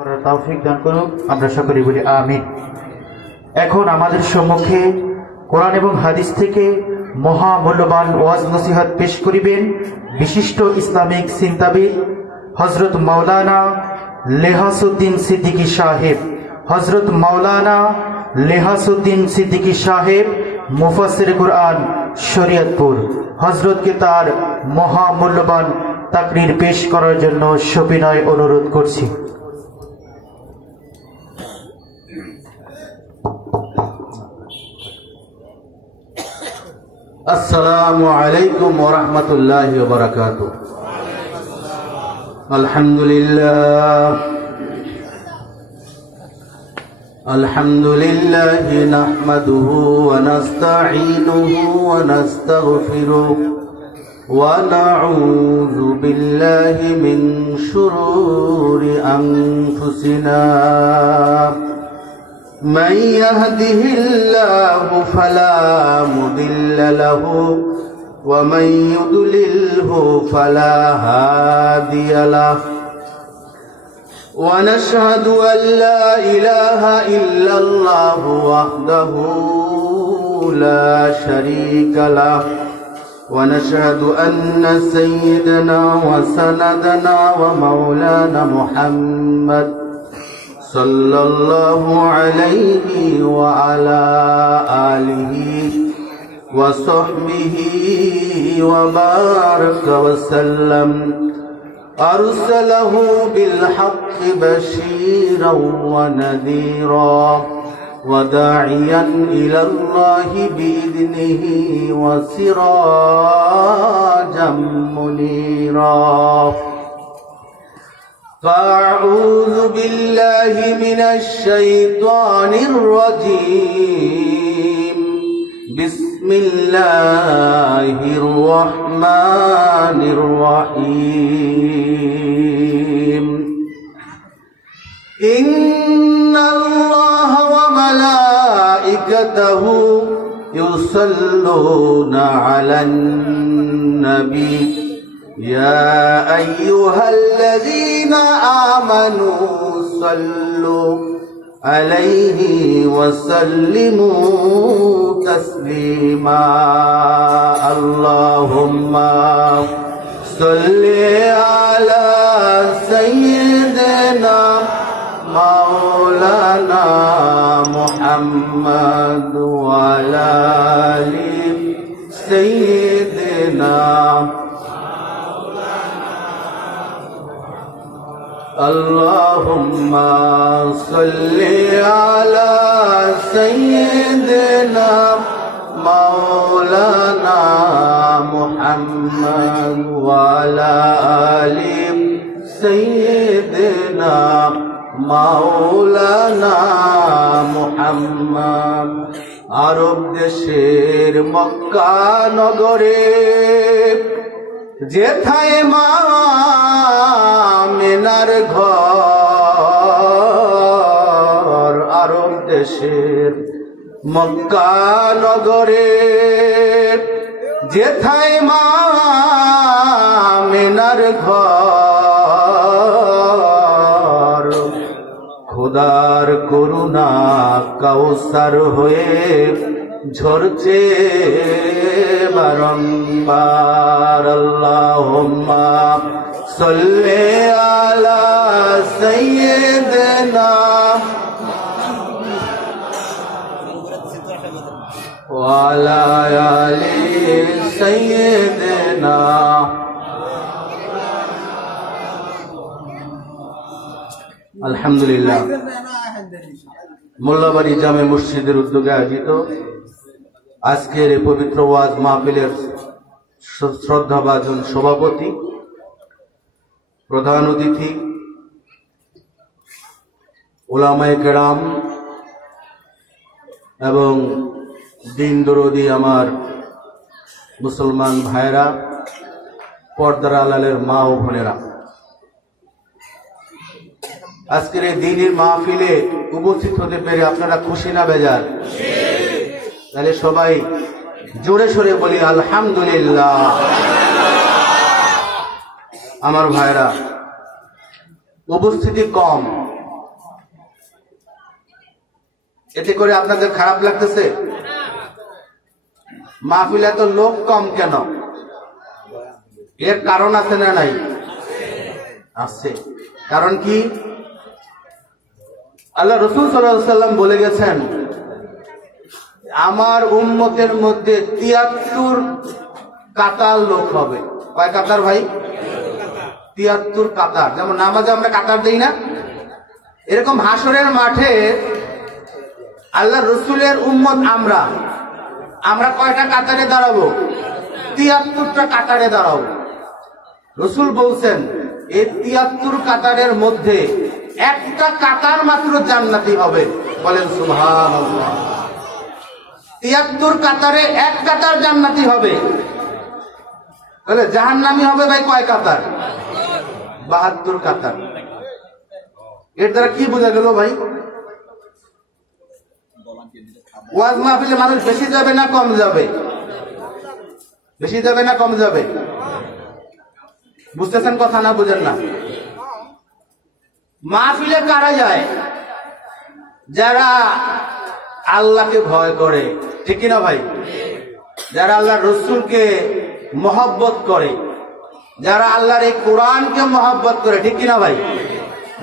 তৌফিক দান করুক, আমরা সকলে বলি আমিন। এখন আমাদের সম্মুখে কোরআন এবং হাদিস থেকে মহামূল্যবান ওয়াজ নসিহত পেশ করিবেন বিশিষ্ট ইসলামিক চিন্তাবিদ হযরত মাওলানা লেহাসউদ্দিন সিদ্দিকী সাহেব। হযরত মাওলানা লেহাসউদ্দিন সিদ্দিকী সাহেব মুফাসসির কুরআন শরীয়তপুর। হযরতকে তার মহামূল্যবান তাকরীর পেশ করার জন্য সবিনয় অনুরোধ করছি। السلام عليكم ورحمة الله وبركاته. الحمد لله نحمده ونستعينه ونستغفره ونعوذ بالله من شرور أنفسنا من يهده الله فلا مضل له ومن يضلله فلا هادي له ونشهد أن لا إله إلا الله وحده لا شريك له ونشهد أن سيدنا وسندنا ومولانا محمد صلى الله عليه وعلى آله وصحبه وبارك وسلم أرسله بالحق بشيرا ونذيرا وداعيا إلى الله بإذنه وسراجا منيرا. فأعوذ بالله من الشيطان الرجيم. بسم الله الرحمن الرحيم. إن الله وملائكته يصلون على النبي يا أيها الذين آمنوا صلوا عليه وسلموا تسليما. اللهم صل على سيدنا مولانا محمد وعلى آل سيدنا. اللهم صل على سيدنا مولانا محمد وعلى آل سيدنا مولانا محمد. আরব দেশের মক্কা নগরে যেথায় মা আমিনার ঘর, আরব দেশের মক্কা নগরে যেথায় মা আমিনার ঘর, খোদার করুণা কাউসার হয়ে ঝরছে বারংবার। আল্লাহুম্মা সাল্লি আলা সাইয়্যিদিনা ওয়া আলা আলি সাইয়্যিদিনা। আলহামদুলিল্লাহ, মোল্লাবাড়ি জামে মসজিদের উদ্যোগে আয়োজিত আজকের এই পবিত্র ওয়াজ মাহফিলের শ্রদ্ধাভাজন সভাপতি, প্রধান অতিথি, উলামায়ে কেরাম এবং দিন দরদি আমার মুসলমান ভাইরা, পর্দার আড়ালের মা ও বোনেরা, আজকের এই দিনের মাহফিলে উপস্থিত হতে পেরে আপনারা খুশি না বেজার? তাহলে সবাই জোরে সোরে বলি আলহামদুলিল্লাহ। আমার ভাইরা, উপস্থিতি কম এতে করে আপনাদের খারাপ লাগতেছে? মাহফিলে এত লোক কম কেন? এর কারণ আছে না নাই? আছে। কারণ কি? আল্লাহ রাসূল সাল্লাল্লাহু আলাইহি ওয়াসাল্লাম বলে গেছেন, আমার উম্মতের মধ্যে ৭৩ কাতার লোক হবে। কয় কাতার ভাই? ৭৩ কাতার। যেমন নামাজে আমরা কাতার দেই না, এরকম হাসরের মাঠে আল্লাহ রসুলের উম্মত আমরা কয়টা কাতারে দাঁড়াবো? ৭৩টা কাতারে দাঁড়াবো। রসুল বলছেন এই ৭৩ কাতারের মধ্যে একটা কাতার মাত্র জান্নাতি হবে। বলেন সুবহানাল্লাহ। ৭৩ কাতারে এক কাতার জান্নাতি হবে। তাহলে জাহান্নামী হবে ভাই কয় কাতার? ৭২ কাতার। এর দ্বারা কি বোঝা গেল ভাই? ওয়াজ মাহফিলে মানুষ বেশি যাবে না কম যাবে? বেশি যাবে না কম যাবে? বুঝতেছেন কথা না বুঝেন না? মাহফিলে কারা যায়? যারা আল্লাহকে ভয় করে, ঠিক কিনা ভাই? যারা আল্লাহর রসুলকে মহব্বত করে, যারা আল্লাহর এই কোরআনকে মহব্বত করে, ঠিক কিনা ভাই?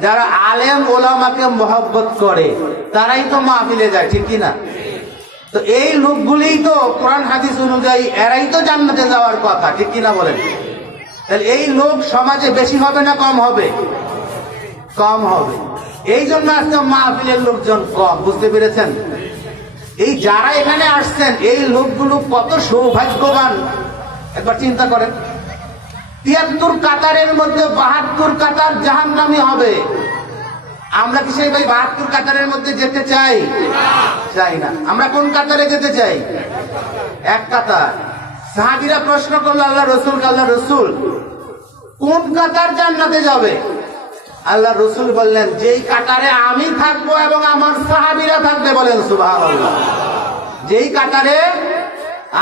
যারা আলেম ওলামাকে মহব্বত করে তারাই তো মাহফিলে যায়, ঠিক কিনা? তো এই লোকগুলি তো কোরআন হাদিস অনুযায়ী এরাই তো জান্নাতে যাওয়ার কথা, ঠিক কিনা বলেন? তাহলে এই লোক সমাজে বেশি হবে না কম হবে? কম হবে। এই জন্য আজকে মাহফিলের লোকজন কম। বুঝতে পেরেছেন? এই যারা এখানে আসছেন এই লোকগুলো কত সৌভাগ্যবান একবার চিন্তা করেন। ৭৩ কাতারের মধ্যে ৭২ কাতার জাহান্নামী হবে। আমরা কি সেই ভাই ৭২ কাতারের মধ্যে যেতে চাই? চাই না। আমরা কোন কাতারে যেতে চাই? এক কাতার। সাহাবীরা প্রশ্ন করলো আল্লাহ রসুলকে, আল্লাহ রসুল কোন কাতার জান্নাতে যাবে? আল্লাহ রসুল বললেন, যেই কাতারে আমি থাকবো এবং আমার সাহাবীরা থাকবে। বলেন সুবহানাল্লাহ। যেই কাতারে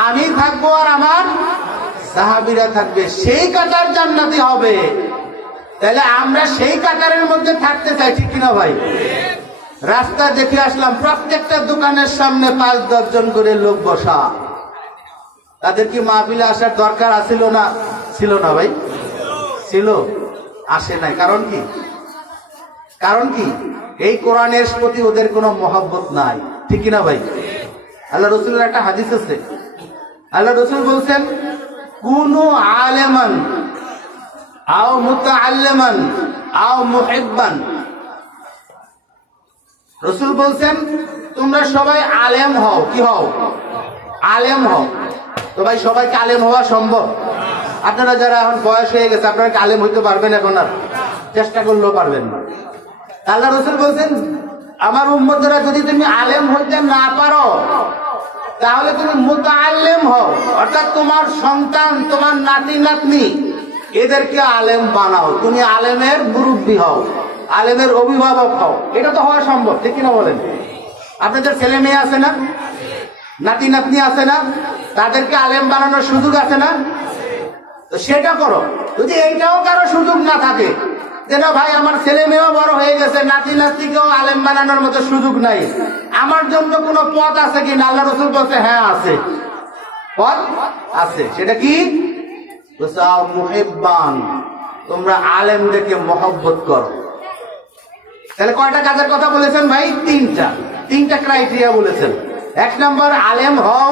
আমি থাকবো আর আমার সাহাবীরা থাকবে সেই কাতার জান্নাতি হবে। তাহলে আমরা সেই কাতারের মধ্যে থাকতে চাই, ঠিক কিনা ভাই? রাস্তা দেখে আসলাম প্রত্যেকটা দোকানের সামনে ৫-১০ জন করে লোক বসা। তাদের কি মাহফিলে আসার দরকার আছিল না? ছিল না ভাই? ছিল। আসে নাই। কারণ কি? কারণ কি? এই কোরআনের প্রতি ওদের কোনো মহব্বত নাই, ঠিক কিনা ভাই? আল্লাহ রসুলের একটা হাদিস আছে। আল্লাহ রসুল বলছেন, কুনু আলেমান আও মুতাআল্লিমান আও মুহিব্বান। রসুল বলছেন তোমরা সবাই আলেম হও। কি হও? আলেম হও। তো ভাই সবাইকে আলেম হওয়া সম্ভব? আপনারা যারা এখন বয়স হয়ে গেছে আপনারা কি আলেম হইতে পারবেন? এখন আর চেষ্টা করলেও পারবেন না। আল্লাহ রসুল বলছেন আমার উম্মতরা যদি তুমি আলেম হইতে না পারো তাহলে তুমি মুতাআল্লিম হও, অর্থাৎ তোমার সন্তান তোমার নাতি নাতনি এদেরকে আলেম বানাও। তুমি আলেমের মুরব্বী হও, আলেমের অভিভাবক হও। এটা তো হওয়া সম্ভব, ঠিক কিনা বলেন? আপনাদের ছেলে মেয়ে আছে না? নাতি নাতনি আছে না? তাদেরকে আলেম বানানোর সুযোগ আছে না? তো সেটা করো। যদি এইটাও কারো সুযোগ না থাকে যে না ভাই আমার ছেলে মেয়েও বড় হয়ে গেছে, নাতি নাতনিকেও আলেম বানানোর মতো সুযোগ নাই, আমার জন্য কোনো পথ আছে কি? আল্লাহ রসুল বলছে হ্যাঁ আছে, পথ আছে। সেটা কি? মুহিব্বান, তোমরা আলেমদেরকে মহব্বত করো। তাহলে কয়টা কাজের কথা বলেছেন ভাই? তিনটা ক্রাইটেরিয়া বলেছেন। ১ নম্বর আলেম হও,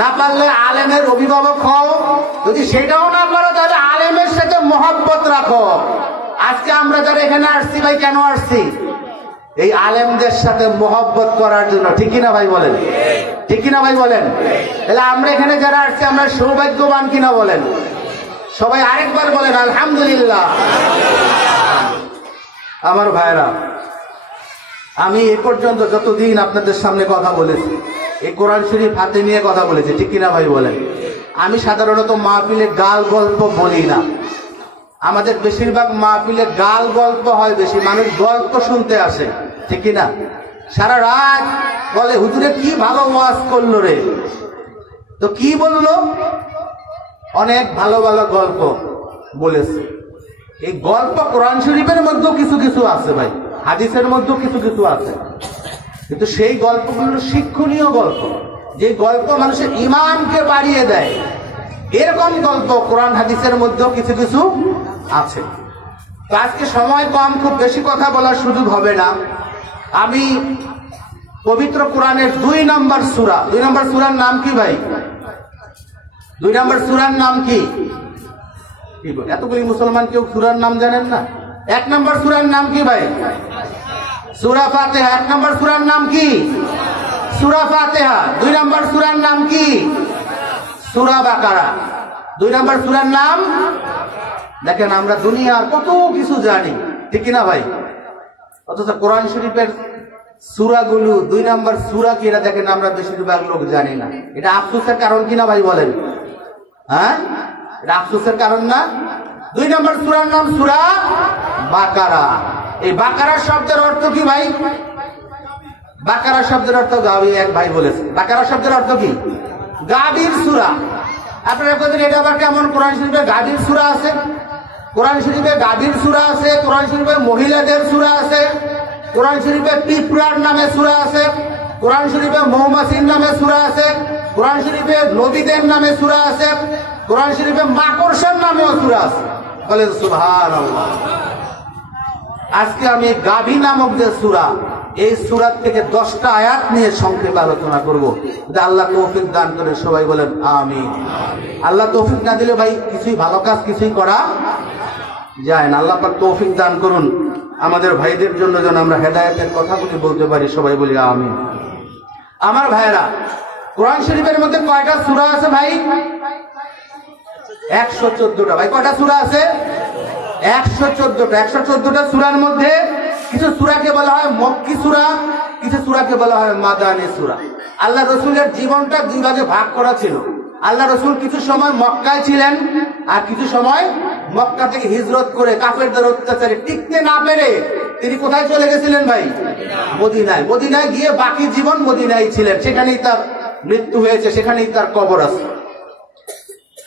না পারলে আলেমের অভিভাবক হও, যদি সেটাও না পারো তাহলে আলেমের সাথে মহব্বত রাখো। আজকে আমরা যারা এখানে আসছি ভাই কেন আসছি? এই আলেমদের সাথে মহব্বত করার জন্য, ঠিক কিনা ভাই বলেন? ঠিক কিনা ভাই বলেন? তাহলে আমরা এখানে যারা আসছি আমরা সৌভাগ্যবান কিনা বলেন? সবাই আরেকবার বলেন আলহামদুলিল্লাহ। আমার ভাইরা, আমি এ পর্যন্ত যতদিন আপনাদের সামনে কথা বলেছি এই কোরআন শরীফ হাতে নিয়ে কথা বলেছি, ঠিক কিনা ভাই বলেন? আমি সাধারণত মাহফিলে গাল গল্প বলি না। আমাদের বেশিরভাগ মাহফিলে গাল গল্প হয় বেশি, মানুষ গল্প শুনতে আসে, ঠিক কিনা? সারা রাত বলে হুজুরে কি ভালো ওয়াজ করলো রে। তো কি বললো? অনেক ভালো ভালো গল্প বলেছে। এই গল্প কোরআন শরীফের মধ্যেও কিছু কিছু আছে ভাই, হাদিসের মধ্যেও কিছু কিছু আছে। কিন্তু সেই গল্পগুলো শিক্ষণীয় গল্প, যে গল্প মানুষের ঈমানকে বাড়িয়ে দেয়, এরকম গল্প কোরআন হাদিসের মধ্যেও কিছু কিছু আছে। তো আজকে সময় কম, খুব বেশি কথা বলার সুযোগ হবে না। আমি পবিত্র কোরআনের 2 নম্বর সূরা, 2 নম্বর সূরার নাম কি ভাই? 2 নম্বর সূরার নাম কি? এতগুলি মুসলমান কেউ সূরার নাম জানেন না? 1 নম্বর সূরার নাম কি ভাই? সূরা ফাতিহা। 1 নম্বর সূরার নাম কি? সূরা ফাতিহা। 2 নম্বর সূরার নাম কি? সূরা বাকারা। 2 নম্বর সূরার নাম। দেখেন আমরা দুনিয়ার কত কিছু জানি, ঠিক কিনা ভাই? অথচ কোরআন শরীফের সূরাগুলো 2 নম্বর সূরা কি, এটা দেখেন আমরা বেশিরভাগ লোক জানি না। এটা আফসোসের কারণ কিনা ভাই বলেন? হ্যাঁ, এটা আফসোসের কারণ না? 2 নম্বর সূরার নাম সূরা বাকারা। এই বাকারা শব্দের অর্থ কি ভাই? বাকারা শব্দের অর্থ গাভী। এক ভাই বলেছে বাকারা শব্দের অর্থ কি? গাভীর সূরা। আপনারা বলেন এটা আবার কেমন? কোরআন শরীফে গাভীর সূরা আছে, কোরআন শরীফে গাভীর সূরা আছে, কোরআন শরীফে মহিলাদের সূরা আছে, কোরআন শরীফে পিঁপড়ার নামে সূরা আছে, কোরআন শরীফে মৌমাছির নামে সূরা আছে, কোরআন শরীফে নবীদের নামে সূরা আছে, কোরআন শরীফে মাকড়সার নামেও সূরা আছে। বলেন সুবহানাল্লাহ। আজকে আমি গাভী নামক যে সূরা, এই সূরা থেকে 10টা আয়াত নিয়ে সংক্ষেপে আলোচনা করব। আল্লাহ তৌফিক দান করে সবাই বলেন আমিন। আল্লাহ তৌফিক না দিলে ভাই কিছুই ভালো কাজ কিছুই করা যায় না। আল্লাহ পাক তৌফিক দান করুন আমাদের ভাইদের জন্য, যেন আমরা হেদায়েতের কথাগুলি বলতে পারি। সবাই বলি আমিন। আমার ভাইরা, কোরআন শরীফের মধ্যে কয়টা সূরা আছে ভাই? 114টা। ভাই কয়টা সূরা আছে? 114টা। 114টা সূরার মধ্যে কিছু সূরাকে বলা হয় মক্কি সূরা, কিছু সূরাকে বলা হয় মাদানী সূরা। আল্লাহ রাসূলের জীবনটা 2 ভাগে ভাগ করা ছিল। আল্লাহ রাসূল কিছু সময় মক্কায় ছিলেন, আর কিছু সময় মক্কা থেকে হিজরত করে কাফেরদের অত্যাচারে টিকতে না পেরে তিনি কোথায় চলে গেছিলেন ভাই? মদিনায়। মদিনায় গিয়ে বাকি জীবন মদিনায় ছিলেন, সেখানেই তার মৃত্যু হয়েছে, সেখানেই তার কবর আছে।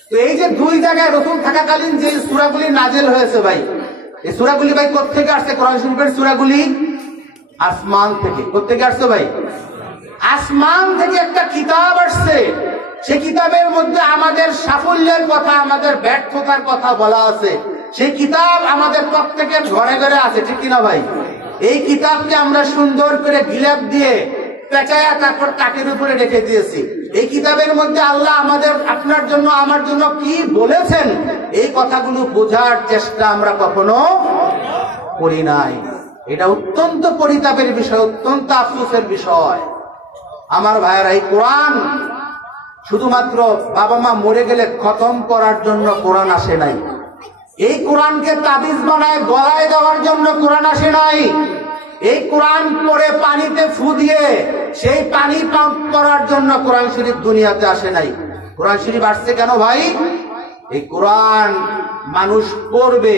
তো এই যে 2 জায়গায় রাসূল থাকাকালীন যে সূরাগুলি নাযিল হয়েছে ভাই, এই সূরাগুলি ভাই কোত্থেকে আসছে? কোরআন শরীফের সূরাগুলি আসমান থেকে। কোত্থেকে আসছে ভাই? আসমান থেকে একটা কিতাব আসছে। সেই কিতাবের মধ্যে আমাদের সাফল্যের কথা, আমাদের ব্যর্থতার কথা বলা আছে। সেই কিতাব আমাদের প্রত্যেকের ঘরে ঘরে আছে, ঠিক কিনা ভাই? এই কিতাবকে আমরা সুন্দর করে গিলাপ দিয়ে পেঁচায়া তারপর তাকের উপরে রেখে দিয়েছি। এই কিতাবের মধ্যে আল্লাহ আমাদের, আপনার জন্য, আমার জন্য কি বলেছেন, এই কথাগুলো বোঝার চেষ্টা আমরা কখনো করি নাই। এটা অত্যন্ত পরিতাপের বিষয়, অত্যন্ত আফসোসের বিষয়। আমার ভাইয়েরা, এই কোরআন শুধুমাত্র বাবা মা মরে গেলে খতম করার জন্য কোরআন আসে নাই। এই কোরআনকে তাবিজ বানায় গলায় দেওয়ার জন্য কোরআন আসে নাই। এই কোরআন পড়ে পানিতে ফু দিয়ে সেই পানি পান করার জন্য কোরআন শরীফ দুনিয়াতে আসে নাই। কোরআন শরীফ আসছে কেন ভাই? এই কোরআন মানুষ পড়বে,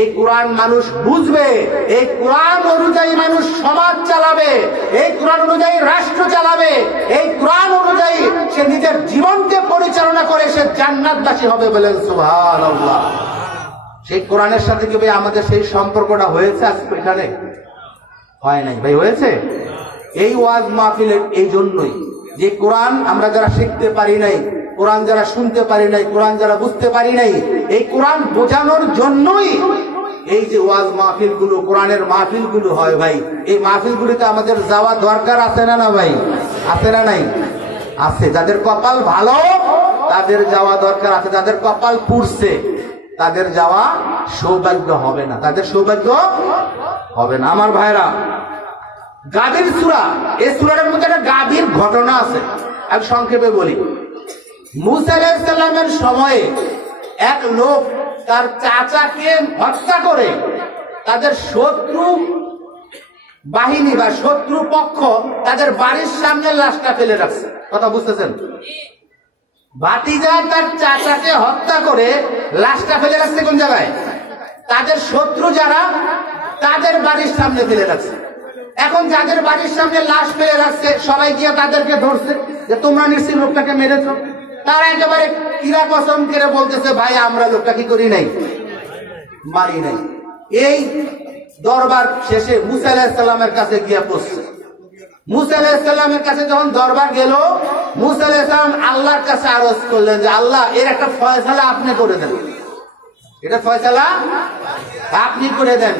এই কোরআন মানুষ বুঝবে, এই কোরআন অনুযায়ী মানুষ সমাজ চালাবে, এই কোরআন অনুযায়ী রাষ্ট্র চালাবে, এই কোরআন অনুযায়ী সে নিজের জীবনকে পরিচালনা করে সে জান্নাতবাসী হবে। বলেন সুবহানাল্লাহ। সেই কোরআনের সাথে কি ভাই আমাদের সেই সম্পর্কটা হয়েছে আজকে এখানে? হয় নাই ভাই। হয়েছে? এই ওয়াজ মাহফিলের এই জন্যই যে কোরআন আমরা যারা শিখতে পারি নাই, কোরআন যারা শুনতে পারি নাই, কোরআন যারা বুঝতে পারি নাই, এই কোরআন বোঝানোর জন্যই এই যে ওয়াজ মাহফিল গুলো, কোরআনের মাহফিল গুলো হয় ভাই। এই মাহফিল গুলিতে আমাদের যাওয়া দরকার আছে না না ভাই? আছে না নাই? আছে। যাদের কপাল ভালো তাদের যাওয়া দরকার আছে, যাদের কপাল পুড়ছে তাদের যাওয়া সৌভাগ্য হবে না, তাদের সৌভাগ্য হবে না। আমার ভাইরা, গাভীর সূরা, এই সূরাটার মধ্যে একটা গাভীর ঘটনা আছে। আমি সংক্ষেপে বলি। মুসা আলাইহিস সালামের সময়ে এক লোক তার চাচাকে হত্যা করে তাদের শত্রু বাহিনী বা শত্রু পক্ষ তাদের বাড়ির সামনে লাশটা ফেলে রাখছে। কথা বুঝতেছেন? ভাতিজা তার চাচাকে হত্যা করে লাশটা ফেলে রাখছে কোন জায়গায়? তাদের শত্রু যারা, তাদের বাড়ির সামনে ফেলে রাখছে। এখন যাদের বাড়ির সামনে লাশ ফেলে রাখছে সবাই গিয়ে তাদেরকে ধরছে যে তোমরা নিশ্চয়ই লোকটাকে মেরেছো। তারা একেবারে কিরা কসম করে বলতেছে ভাই আমরা লোকটা কি করি নাই, মারি নাই। এই দরবার শেষে মুসা আলাইহিস সালামের কাছে গিয়ে পৌঁছছে। মুসা আলাইহিস সালামের কাছে যখন দরবার গেল, মুসা আলাইহিস সালাম আল্লাহর কাছে আরজ করলেন যে আল্লাহ, এর একটা ফয়সালা আপনি করে দেন, এটা ফয়সালা আপনি করে দেন।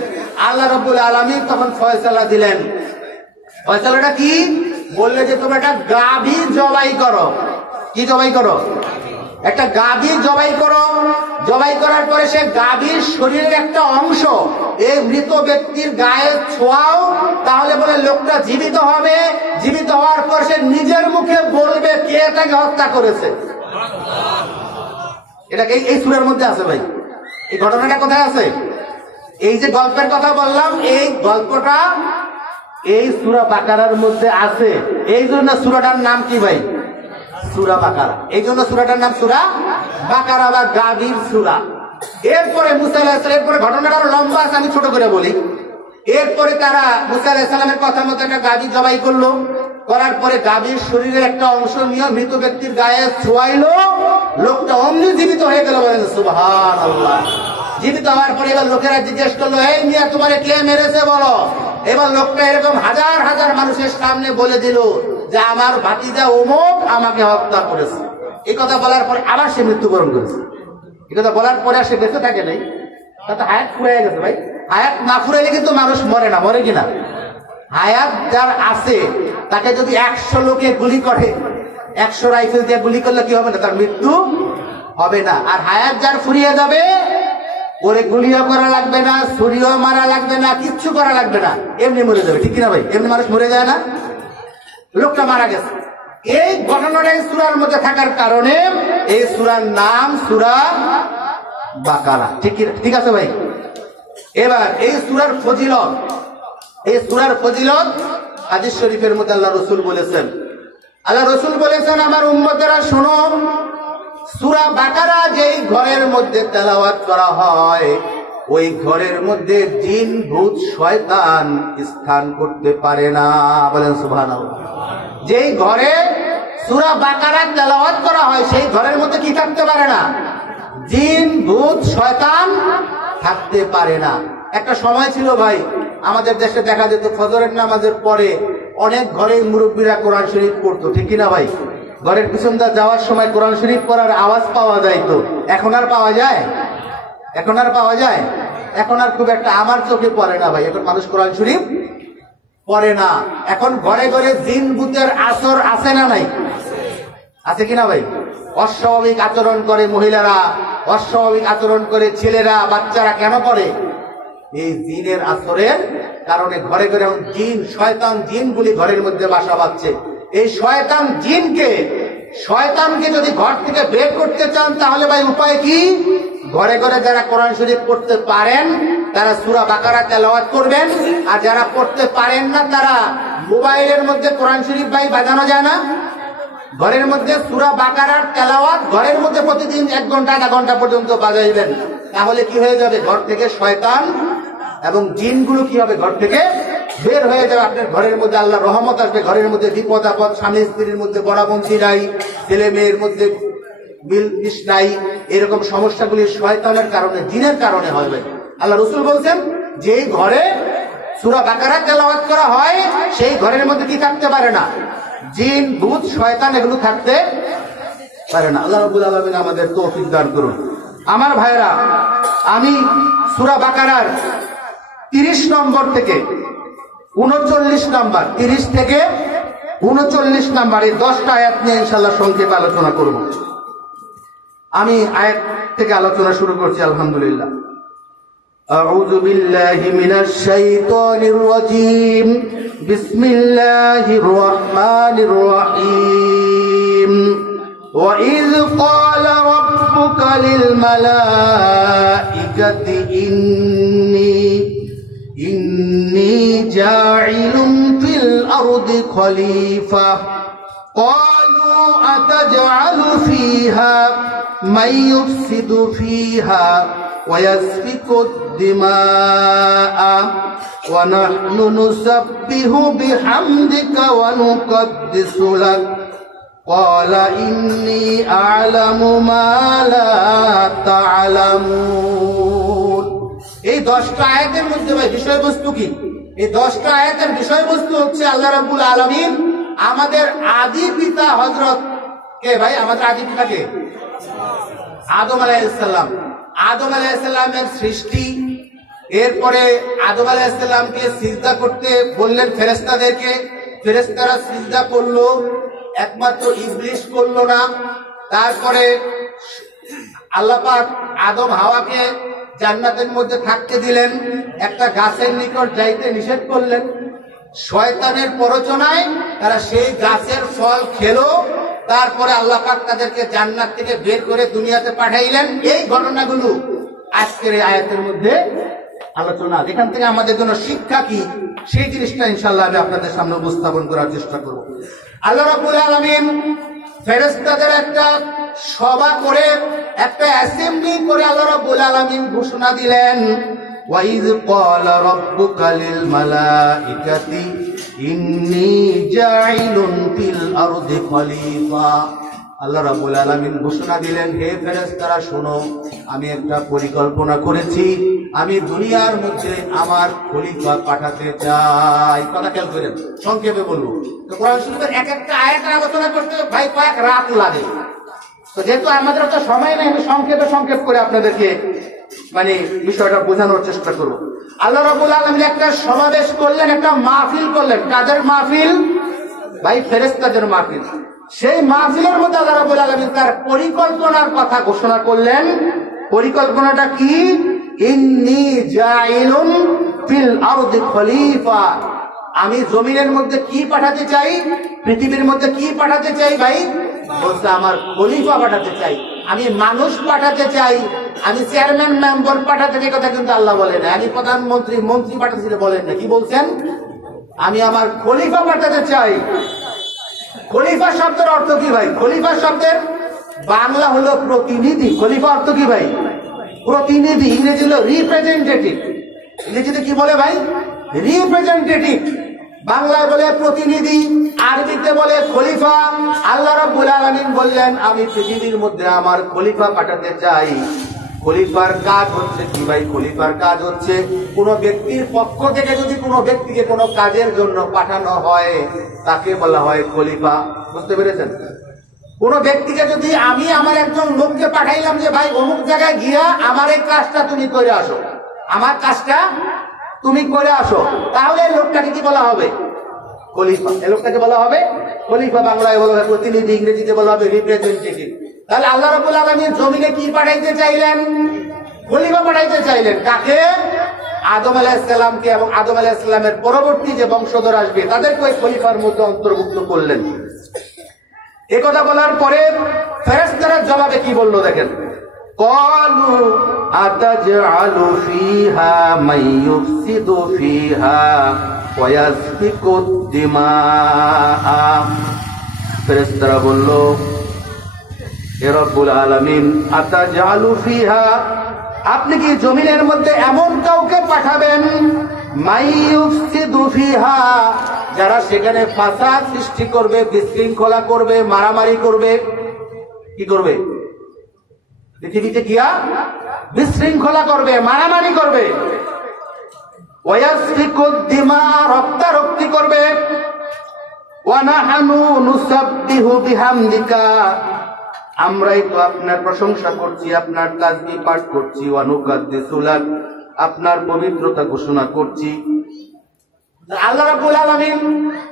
আল্লাহ রাব্বুল আলামিন তখন ফয়সালা দিলেন। ফয়সালাটা কি? বললে যে তোমরা একটা গাভী জবাই করো। কি জবাই করো? একটা গাভী জবাই করো। জবাই করার পরে সে গাভীর শরীরের একটা অংশ এই মৃত ব্যক্তির গায়ে ছোঁয়াও, তাহলে বলে লোকটা জীবিত হবে। জীবিত হওয়ার পর সে নিজের মুখে বলবে কে এটাকে হত্যা করেছে। এটা এই সূরার মধ্যে আছে ভাই। এই ঘটনাটা কোথায় আছে? এই যে গল্পের কথা বললাম, এই গল্পটা এই সূরা বাকারার মধ্যে আছে। এই জন্য সূরাটার নাম কি ভাই? সূরা বাকারা। এই জন্য সূরাটার নাম সূরা বাকারা বা গাভীর সূরা। এরপরে মুসা আলাইহিস সালাম, এরপরে ঘটনাটা আরো লম্বা আছে, আমি ছোট করে বলি। এরপরে তারা মুসা আলাইহিস সালামের কথা মতো একটা গাভী জবাই করলো। করার পরে গাভীর শরীরের একটা অংশ নিয়ে মৃত ব্যক্তির গায়ে ছোঁয়াইলো। লোকটা অমনি জীবিত হয়ে গেল। বলেন সুবহানাল্লাহ। জীবিত হওয়ার পরে এবার লোকেরা জিজ্ঞেস করলো, এই মিয়া তোমারে কে মেরেছে বলো। এবার লোকটা এরকম হাজার হাজার মানুষের সামনে বলে দিল যে আমার ভাতিজা অমুক আমাকে হত্যা করেছে। এই কথা বলার পরে আবার সে মৃত্যুবরণ করেছে। এই কথা বলার পরে আর সে বেঁচে থাকে নাই, তাতে হায়াত ফুরাই গেছে ভাই। হায়াত না ফুরাইলে কিন্তু মানুষ মরে না, মরে কিনা? হায়াত যার আছে তাকে যদি 100 লোকে গুলি করে, 100 রাইফেল দিয়ে গুলি করলে কি হবে না? তার মৃত্যু হবে না। আর হায়াত যার ফুরিয়ে যাবে, ওরে গুলিও করা লাগবে না, ছুরিও মারা লাগবে না, কিচ্ছু করা লাগবে না, এমনি মরে যাবে। ঠিক কিনা ভাই? এমনি মানুষ মরে যায় না? লোকটা মারা গেছে। এই ঘটনাটা এই সূরার মধ্যে থাকার কারণে এই সূরার নাম সূরা বাকারা। ঠিক আছে ভাই? এবার এই সূরার ফজিলত, এই সূরার ফজিলত হাদিস শরীফের মধ্যে আল্লাহ রাসূল বলেছেন। আল্লাহ রাসূল বলেছেন, আমার উম্মতেরা শোনো, সূরা বাকারা যেই ঘরের মধ্যে তেলাওয়াত করা হয়, ওই ঘরের মধ্যে জিন ভূত শয়তান স্থান করতে পারে না। বলেন সুবহানাল্লাহ। যেই ঘরে সূরা বাকারা তেলাওয়াত করা হয় সেই ঘরের মধ্যে কি থাকতে পারে না? জিন ভূত শয়তান থাকতে পারে না। একটা সময় ছিল ভাই, আমাদের দেশে দেখা যেত ফজরের নামাজের পরে অনেক ঘরে মুরব্বীরা কোরআন শরীফ পড়তো। ঠিক কিনা ভাই? ঘরের পিছন দা যাওয়ার সময় কোরআন শরীফ পড়ার আওয়াজ পাওয়া যাইতো। এখন আর পাওয়া যায়? এখন আর পাওয়া যায়? এখন আর খুব একটা আমার চোখে পড়ে না ভাই। এখন মানুষ কোরআন শরীফ পড়ে না। এখন ঘরে ঘরে জিন ভূতের আসর আছে না নাই? আছে কিনা ভাই? অস্বাভাবিক আচরণ করে মহিলারা, অস্বাভাবিক আচরণ করে ছেলেরা, বাচ্চারা। কেন করে? এই জিনের আসরের কারণে ঘরে ঘরে জিন, শয়তান জিনগুলি ঘরের মধ্যে বাসা বাঁধছে। এই শয়তানকে যদি ঘর থেকে বের করতে চান, তাহলে ভাই উপায় কি? ঘরে ঘরে যারা কোরআন শরীফ পড়তে পারেন তারা সূরা বাকারা তেলাওয়াত করবেন। আর যারা পড়তে পারেন না তারা মোবাইলের মধ্যে কোরআন শরীফ ভাই বাজানো যায় না? ঘরের মধ্যে সূরা বাকারার তেলাওয়াত ঘরের মধ্যে প্রতিদিন 1 ঘন্টা 1/2 ঘন্টা পর্যন্ত বাজাইবেন। তাহলে কি হয়ে যাবে? ঘর থেকে শয়তান এবং জিনগুলো কি হবে? ঘর থেকে বের হয়ে যাবে। আপনার ঘরের মধ্যে আল্লাহর রহমত আসবে। ঘরের মধ্যে বিপদ আপদ, স্বামী স্ত্রীর মধ্যে বড়াবন্দি নাই, ছেলে মেয়ের মধ্যে মিল নাই, এরকম সমস্যাগুলি শয়তানের কারণে, জিনের কারণে হবে। আল্লাহ রাসূল বলছেন, যেই ঘরে সূরা বাকারা তেলাওয়াত করা হয় সেই ঘরের মধ্যে কি থাকতে পারে না? জিন ভূত শয়তান এগুলো থাকতে পারে না। আল্লাহ রাব্বুল আলামিন আমাদের তৌফিক দান করুন। আমার ভাইরা, আমি সূরা বাকারার 30 নম্বর থেকে 39 নম্বর, 30 থেকে 39 নম্বর এই 10টা আয়াত নিয়ে ইনশাআল্লাহ সংক্ষেপে আলোচনা করব। আমি আয়াত থেকে আলোচনা শুরু করছি। আলহামদুলিল্লাহ। أعوذ بالله من الشيطان الرجيم. بسم الله الرحمن الرحيم. وإذ قال ربك للملائكة إني جاعل في الأرض خليفة قالوا أتجعل فيها من يفسد فيها ويسفك الدماء ونحن نسبح بحمدك ونقدس لك قال إني أعلم ما لا تعلمون. এই 10টা আয়াতের মধ্যে ভাই বিষয়বস্তু কি? এই 10টা আয়াতের বিষয়বস্তু হচ্ছে আল্লাহ রাব্বুল আলামিন আমাদের আদি পিতা হযরত কে ভাই, আমাদের আদি পিতা কে? আদম আলাইহিস সালাম। আদম আলাইহিস সালামের সৃষ্টি, এরপরে আদম আলাইহিস সালামকে সিজদা করতে বললেন ফেরেশতাদেরকে, ফেরেশতারা সিজদা করলো, একমাত্র ইবলিস করলো না। তারপরে আল্লাহ পাক আদম হাওয়াকে জান্নাতের মধ্যে থাকতে দিলেন, একটা গাছের নিকট যাইতে নিষেধ করলেন। শয়তানের প্ররোচনায় তারা সেই গাছের ফল খেলো, তারপরে আল্লাহ পাক তাদেরকে জান্নাত থেকে বের করে দুনিয়াতে পাঠাইলেন। এই ঘটনাগুলো আজকের এই আয়াতের মধ্যে আলোচনা। এখান থেকে আমাদের জন্য শিক্ষা কি, সেই জিনিসটা ইনশাআল্লাহ আমি আপনাদের সামনে উপস্থাপন করার চেষ্টা করব। আল্লাহ রাব্বুল আলামিন ফেরেশতাদের একটা সভা করে, একটা অ্যাসেম্বলি করে আল্লাহ রাব্বুল আলামিন ঘোষণা দিলেন, ওয়াইজ ক্বালা রাব্বুকা লিল মালাইকাতি ইন্নী জাইলুন ফিল আরদি খলিফা। আল্লাহ রাব্বুল আলামিন ঘোষণা দিলেন, হে ফেরেশতারা শোনো, আমি একটা পরিকল্পনা করেছি, আমি দুনিয়ার মধ্যে আমার খলিফা পাঠাতে চাই। কথা খেয়াল করেন, সংক্ষেপে বলবো। তো কোরআন শরীফের এক একটা আয়াতের আলোচনা করতে ভাই কয়েক রাত লাগে। তো যেহেতু আমাদের তো সময় নেই, আমি সংক্ষেপ করে আপনাদেরকে মানে বিষয়টা বোঝানোর চেষ্টা করব। আল্লাহ রাব্বুল আলামিন একটা সমাবেশ করলেন, একটা মাহফিল করলেন। কাদের মাহফিল ভাই? ফেরেশতাদের মাহফিল। সেই মাহফিলের মধ্যে আল্লাহ রাব্বুল আলামিন তার পরিকল্পনার কথা ঘোষণা করলেন। পরিকল্পনাটা কি? ইন্নী জাইলুন ফিল আরদি খলিফা। আমি জমিনের মধ্যে কি পাঠাতে চাই, পৃথিবীর মধ্যে কি পাঠাতে চাই ভাই? বলছে আমার খলিফা পাঠাতে চাই, আমি মানুষ পাঠাতে চাই, আমি চেয়ারম্যান মেম্বার পাঠাতে চাই। কথা কিন্তু আল্লাহ বলেন, আমি প্রধানমন্ত্রী মন্ত্রী পাঠাতে বলেন না, কি বলছেন? আমি আমার খলিফা পাঠাতে চাই। খলিফা শব্দের অর্থ কি ভাই? খলিফা শব্দের বাংলা হলো প্রতিনিধি। খলিফা অর্থ কি ভাই? প্রতিনিধি। ইংরেজি হলো রিপ্রেজেন্টেটিভ। ইংরেজিতে কি বলে ভাই? রিপ্রেজেন্টেটিভ। বাংলায় বলে প্রতিনিধি, আরবিতে বলে খলিফা। আল্লাহ রাব্বুল আলামিন বললেন, আমি পৃথিবীর মধ্যে আমার খলিফা পাঠাতে চাই। খলিফার কাজ হচ্ছে কি ভাই? খলিফার কাজ হচ্ছে কোন ব্যক্তির পক্ষ থেকে যদি কোনো ব্যক্তিকে কোনো কাজের জন্য পাঠানো হয়, তাকে বলা হয় খলিফা। বুঝতে পেরেছেন? কোন ব্যক্তিকে যদি আমি আমার একজন লোককে পাঠাইলাম যে ভাই অমুক জায়গায় গিয়া আমার এই কাজটা তুমি করে আসো, আমার কাজটা তুমি করে আসো, তাহলে এই লোকটাকে কি বলা হবে? খলিফা। এই লোকটাকে বলা হবে খলিফা। বাংলায় বলা হবে প্রতিনিধি, ইংরেজিতে বলা হবে রিপ্রেজেন্টেটিভ। তাহলে আল্লাহ রাব্বুল আলামিন জমিনে কি পাঠাইতে চাইলেন? খলিফা পাঠাইতে চাইলেন। কাকে? আদম আলাইহিস সালামকে এবং আদম আলাইহিস সালামের পরবর্তী যে বংশধর আসবে তাদেরকে ওই খলিফার মধ্যে অন্তর্ভুক্ত করলেন। এই কথা বলার পরে ফেরেশতারা জবাবে কি বললো দেখেন, ক্বালু আতাজআলু ফীহা মান ইউফসিদু ফীহা ওয়া ইয়াসফিকু দিমাআ। ফেরেশতারা বলল, হে রব্বুল আলামিন, আতাজআলু ফীহা, আপনি কি জমিনের মধ্যে এমন কাউকে পাঠাবেন, মান ইউফসিদু ফীহা, যারা সেখানে ফাসাদ সৃষ্টি করবে, বিশৃঙ্খলা করবে, মারামারি করবে। কি করবে? পৃথিবীতে গিয়া বিশৃঙ্খলা করবে, মারামারি করবে। ওয়ায়াসফিকু দিমা, রক্তারক্তি করবে। ওয়া নাহনু নুসাব্বিহু বিহামদিকা, আমরাই তো আপনার প্রশংসা করছি, আপনার তাসবিহ পাঠ করছি। ওয়া নুকাদ্দিসু লাক, আপনার পবিত্রতা ঘোষণা করছি। আল্লাহ রাব্বুল আলামিন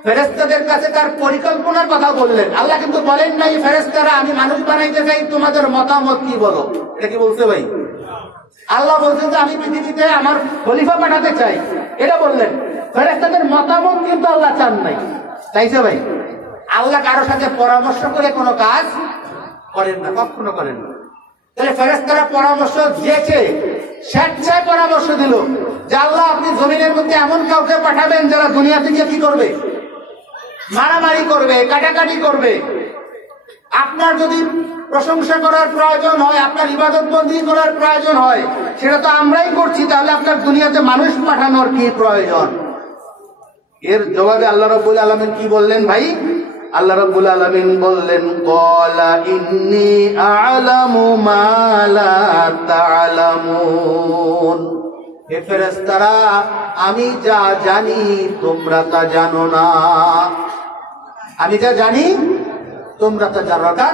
ফেরেশতাদের কাছে তার পরিকল্পনার কথা বললেন। আল্লাহ কিন্তু বলেন নাই ফেরেশতারা আমি মানুষ বানাইতে চাই, তোমাদের মতামত কি বলো। এটা কি বলছে ভাই? আল্লাহ বলছেন যে আমি পৃথিবীতে আমার খলিফা পাঠাতে চাই, এটা বললেন। ফেরেশতাদের মতামত কিন্তু আল্লাহ চান নাই, চাইছে ভাই? আল্লাহ কারো সাথে পরামর্শ করে কোনো কাজ করেন না, কখনো করেন না। তাহলে ফেরেশতারা পরামর্শ দিয়েছে, স্বেচ্ছায় পরামর্শ দিল যে আল্লাহ আপনি জমিনের মধ্যে এমন কাউকে পাঠাবেন যারা দুনিয়া থেকে কি করবে? মারামারি করবে, কাটাকাটি করবে। আপনার যদি প্রশংসা করার প্রয়োজন হয়, আপনার ইবাদত বন্দী করার প্রয়োজন হয়, সেটা তো আমরাই করছি, তাহলে আপনার দুনিয়াতে মানুষ পাঠানোর কি প্রয়োজন? এর জবাবে আল্লাহ রাব্বুল আলামিন কি বললেন ভাই? আল্লাহ রাব্বুল আলামিন বললেন, ক্বালা ইন্নী আ'লামু মা লা তা'লামুন। হে ফেরেশতারা, আমি যা জানি তোমরা তা জানো না। আমি যা জানি তোমরা তা জানো না।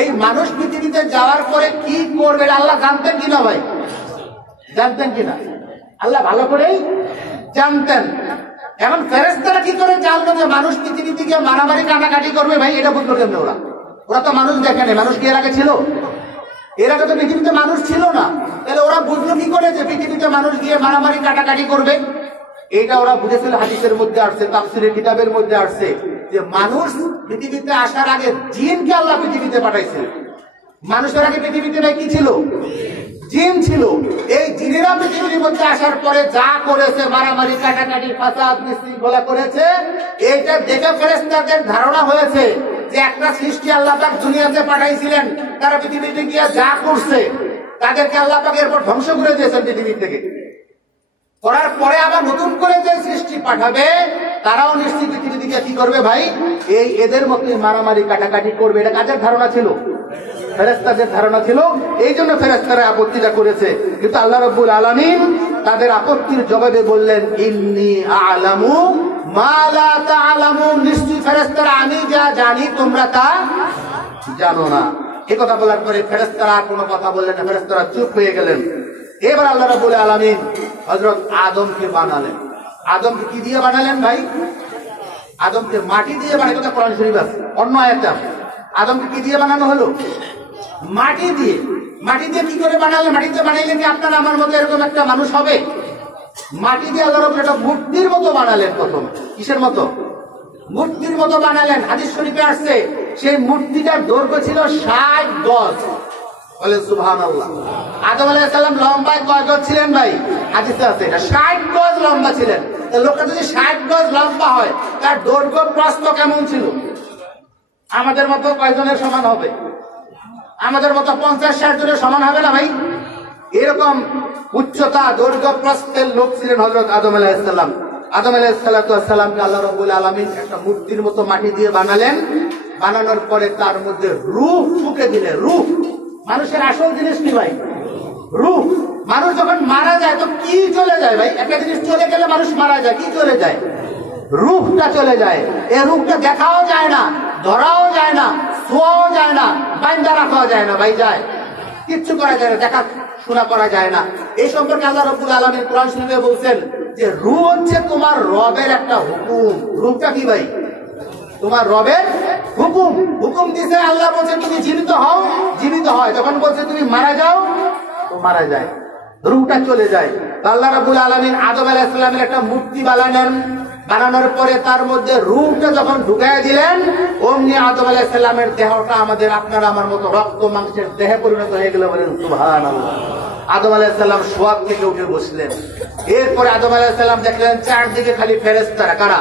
এই মানুষ পৃথিবীতে যাওয়ার পরে কি করবে আল্লাহ জানতেন কিনা ভাই? জানতেন কিনা? আল্লাহ ভালো করেই জানতেন। এখন ফেরেশতারা কি করে জানলো যে মানুষ পৃথিবী থেকে মারামারি কাটাকাটি করবে? ভাই এটা বুঝলো কেমনে? ওরা তো মানুষ দেখেনি। মানুষ কি এর আগে ছিল? এর আগে তো পৃথিবীতে মানুষ ছিল না। তাহলে ওরা বুঝলো কি করে যে পৃথিবীতে মানুষ গিয়ে মারামারি কাটাকাটি করবে? এইটা ওরা বুঝেছিল, হাদিসের মধ্যে আসছে, তাফসীরের কিতাবের মধ্যে আসছে যে মানুষ পৃথিবীতে আসার আগে জিনকে আল্লাহ পৃথিবীতে পাঠাইছিল। মানুষের আগে পৃথিবীতে ভাই কি ছিল? জিন ছিল। এই জিনেরা পৃথিবীর মধ্যে আসার পরে যা করেছে, মারামারি কাটাকাটি ফাসাদ বিশৃঙ্খলা করেছে, এইটা দেখে ফেরেশতাদের ধারণা হয়েছে যে একটা সৃষ্টি আল্লাহ পাক দুনিয়াতে পাঠাইছিলেন, তারা পৃথিবীতে গিয়ে যা করছে তাদেরকে আল্লাহ পাক এরপর ধ্বংস করে দিয়েছেন পৃথিবী থেকে। করার পরে আবার নতুন করে যে সৃষ্টি পাঠাবে, তারাও নিশ্চিত পৃথিবী থেকে কি করবে ভাই? এই এদের মতোই মারামারি কাটাকাটি করবে। এটা কাদের ধারণা ছিল? ফেরেশতাদের ধারণা ছিল। এই জন্য ফেরেশতারা আপত্তিটা করেছে। কিন্তু আল্লাহ রাব্বুল আলামিন তাদের আপত্তির জবাবে বললেন, ইন্নী আ'লামু মা লা তা'লামুন, নিশ্চয়ই ফেরেশতারা আমি যা জানি তোমরা তা জানো না। এই কথা বলার পরে ফেরেশতারা কোনো কথা বললেন না, ফেরেশতারা চুপ হয়ে গেলেন। এবার আল্লাহ রাব্বুল আলামিন হযরত আদমকে বানালেন। আদমকে কি দিয়ে বানালেন ভাই? আদমকে মাটি দিয়ে বানালেন। কথা কোরআন শরীফ আছে, অন্য আয়াতে আছে। আদমকে কি দিয়ে বানানো হলো? মাটি দিয়ে। মাটি দিয়ে কি করে বানালেন? মাটিতে বানাইলে কি আপনার আমার মতো এরকম একটা মানুষ হবে? মাটি দিয়ে আল্লাহ রাব্বুল একটা মূর্তির মতো বানালেন। প্রথম কিসের মতো? মূর্তির মতো বানালেন। হাদিস শরীফে আসছে সেই মূর্তিটার দৈর্ঘ্য ছিল 60 গজ। বলেন সুবহানাল্লাহ। আদম আলাইহিস সালাম লম্বায় কয় গজ ছিলেন ভাই? হাদিসে আছে এটা 60 গজ লম্বা ছিলেন। লোকটা যদি 60 গজ লম্বা হয়, তার দৈর্ঘ্য প্রস্থ কেমন ছিল? আমাদের মতো কয়জনের সমান হবে? আমাদের মতো 50-60 জনের সমান হবে না ভাই? এরকম উচ্চতা, দৈর্ঘ্য, প্রস্থের লোক ছিলেন হযরত আদম আলাইহিস সালাম। আদম আলাইহিস সালামকে আল্লাহ রাব্বুল আলামিন একটা মূর্তির মতো মাটি দিয়ে বানালেন। বানানোর পরে তার মধ্যে রূহ ফুঁকে দিলেন। রূহ মানুষের আসল জিনিস কি ভাই? রূহ। মানুষ যখন মারা যায় তো কি চলে যায় ভাই? একটা জিনিস চলে গেলে মানুষ মারা যায়, কি চলে যায়? রূহটা চলে যায়। এই রূহটা দেখাও যায় না, ধরাও যায় না, ছোঁয়াও যায় না, বাইন্দা রাখাও যায় না ভাই। যায় কিচ্ছু করা যায় না, দেখা শোনা করা যায় না। এই সম্পর্কে আল্লাহ রাব্বুল আলামিন কোরআন শরীফে বলছেন যে রূহ হচ্ছে তোমার রবের একটা হুকুম। রূহটা কি ভাই? তোমার রবের হুকুম। হুকুম দিছে আল্লাহ, বলছে তুমি জীবিত হও, জীবিত হয়। যখন বলছে তুমি মারা যাও, তো মারা যায়, রূহটা চলে যায়। আল্লাহ রাব্বুল আলামিন আদম আলাইহিস সালামের একটা মূর্তি বানালেন। বানানোর পরে তার মধ্যে রূহটা যখন ঢুকাইয়া দিলেন, অমনি আদম আলাইহিস সালামের দেহটা আমাদের আপনার আমার মতো রক্ত মাংসের দেহে পরিণত হয়ে গেল। বলেন সুবহানাল্লাহ। আদম আলাইহিস সালাম শোয়ার থেকে উঠে বসলেন। এরপরে আদম আলাইহিস সালাম দেখলেন চারদিকে খালি ফেরেশতারা। কারা?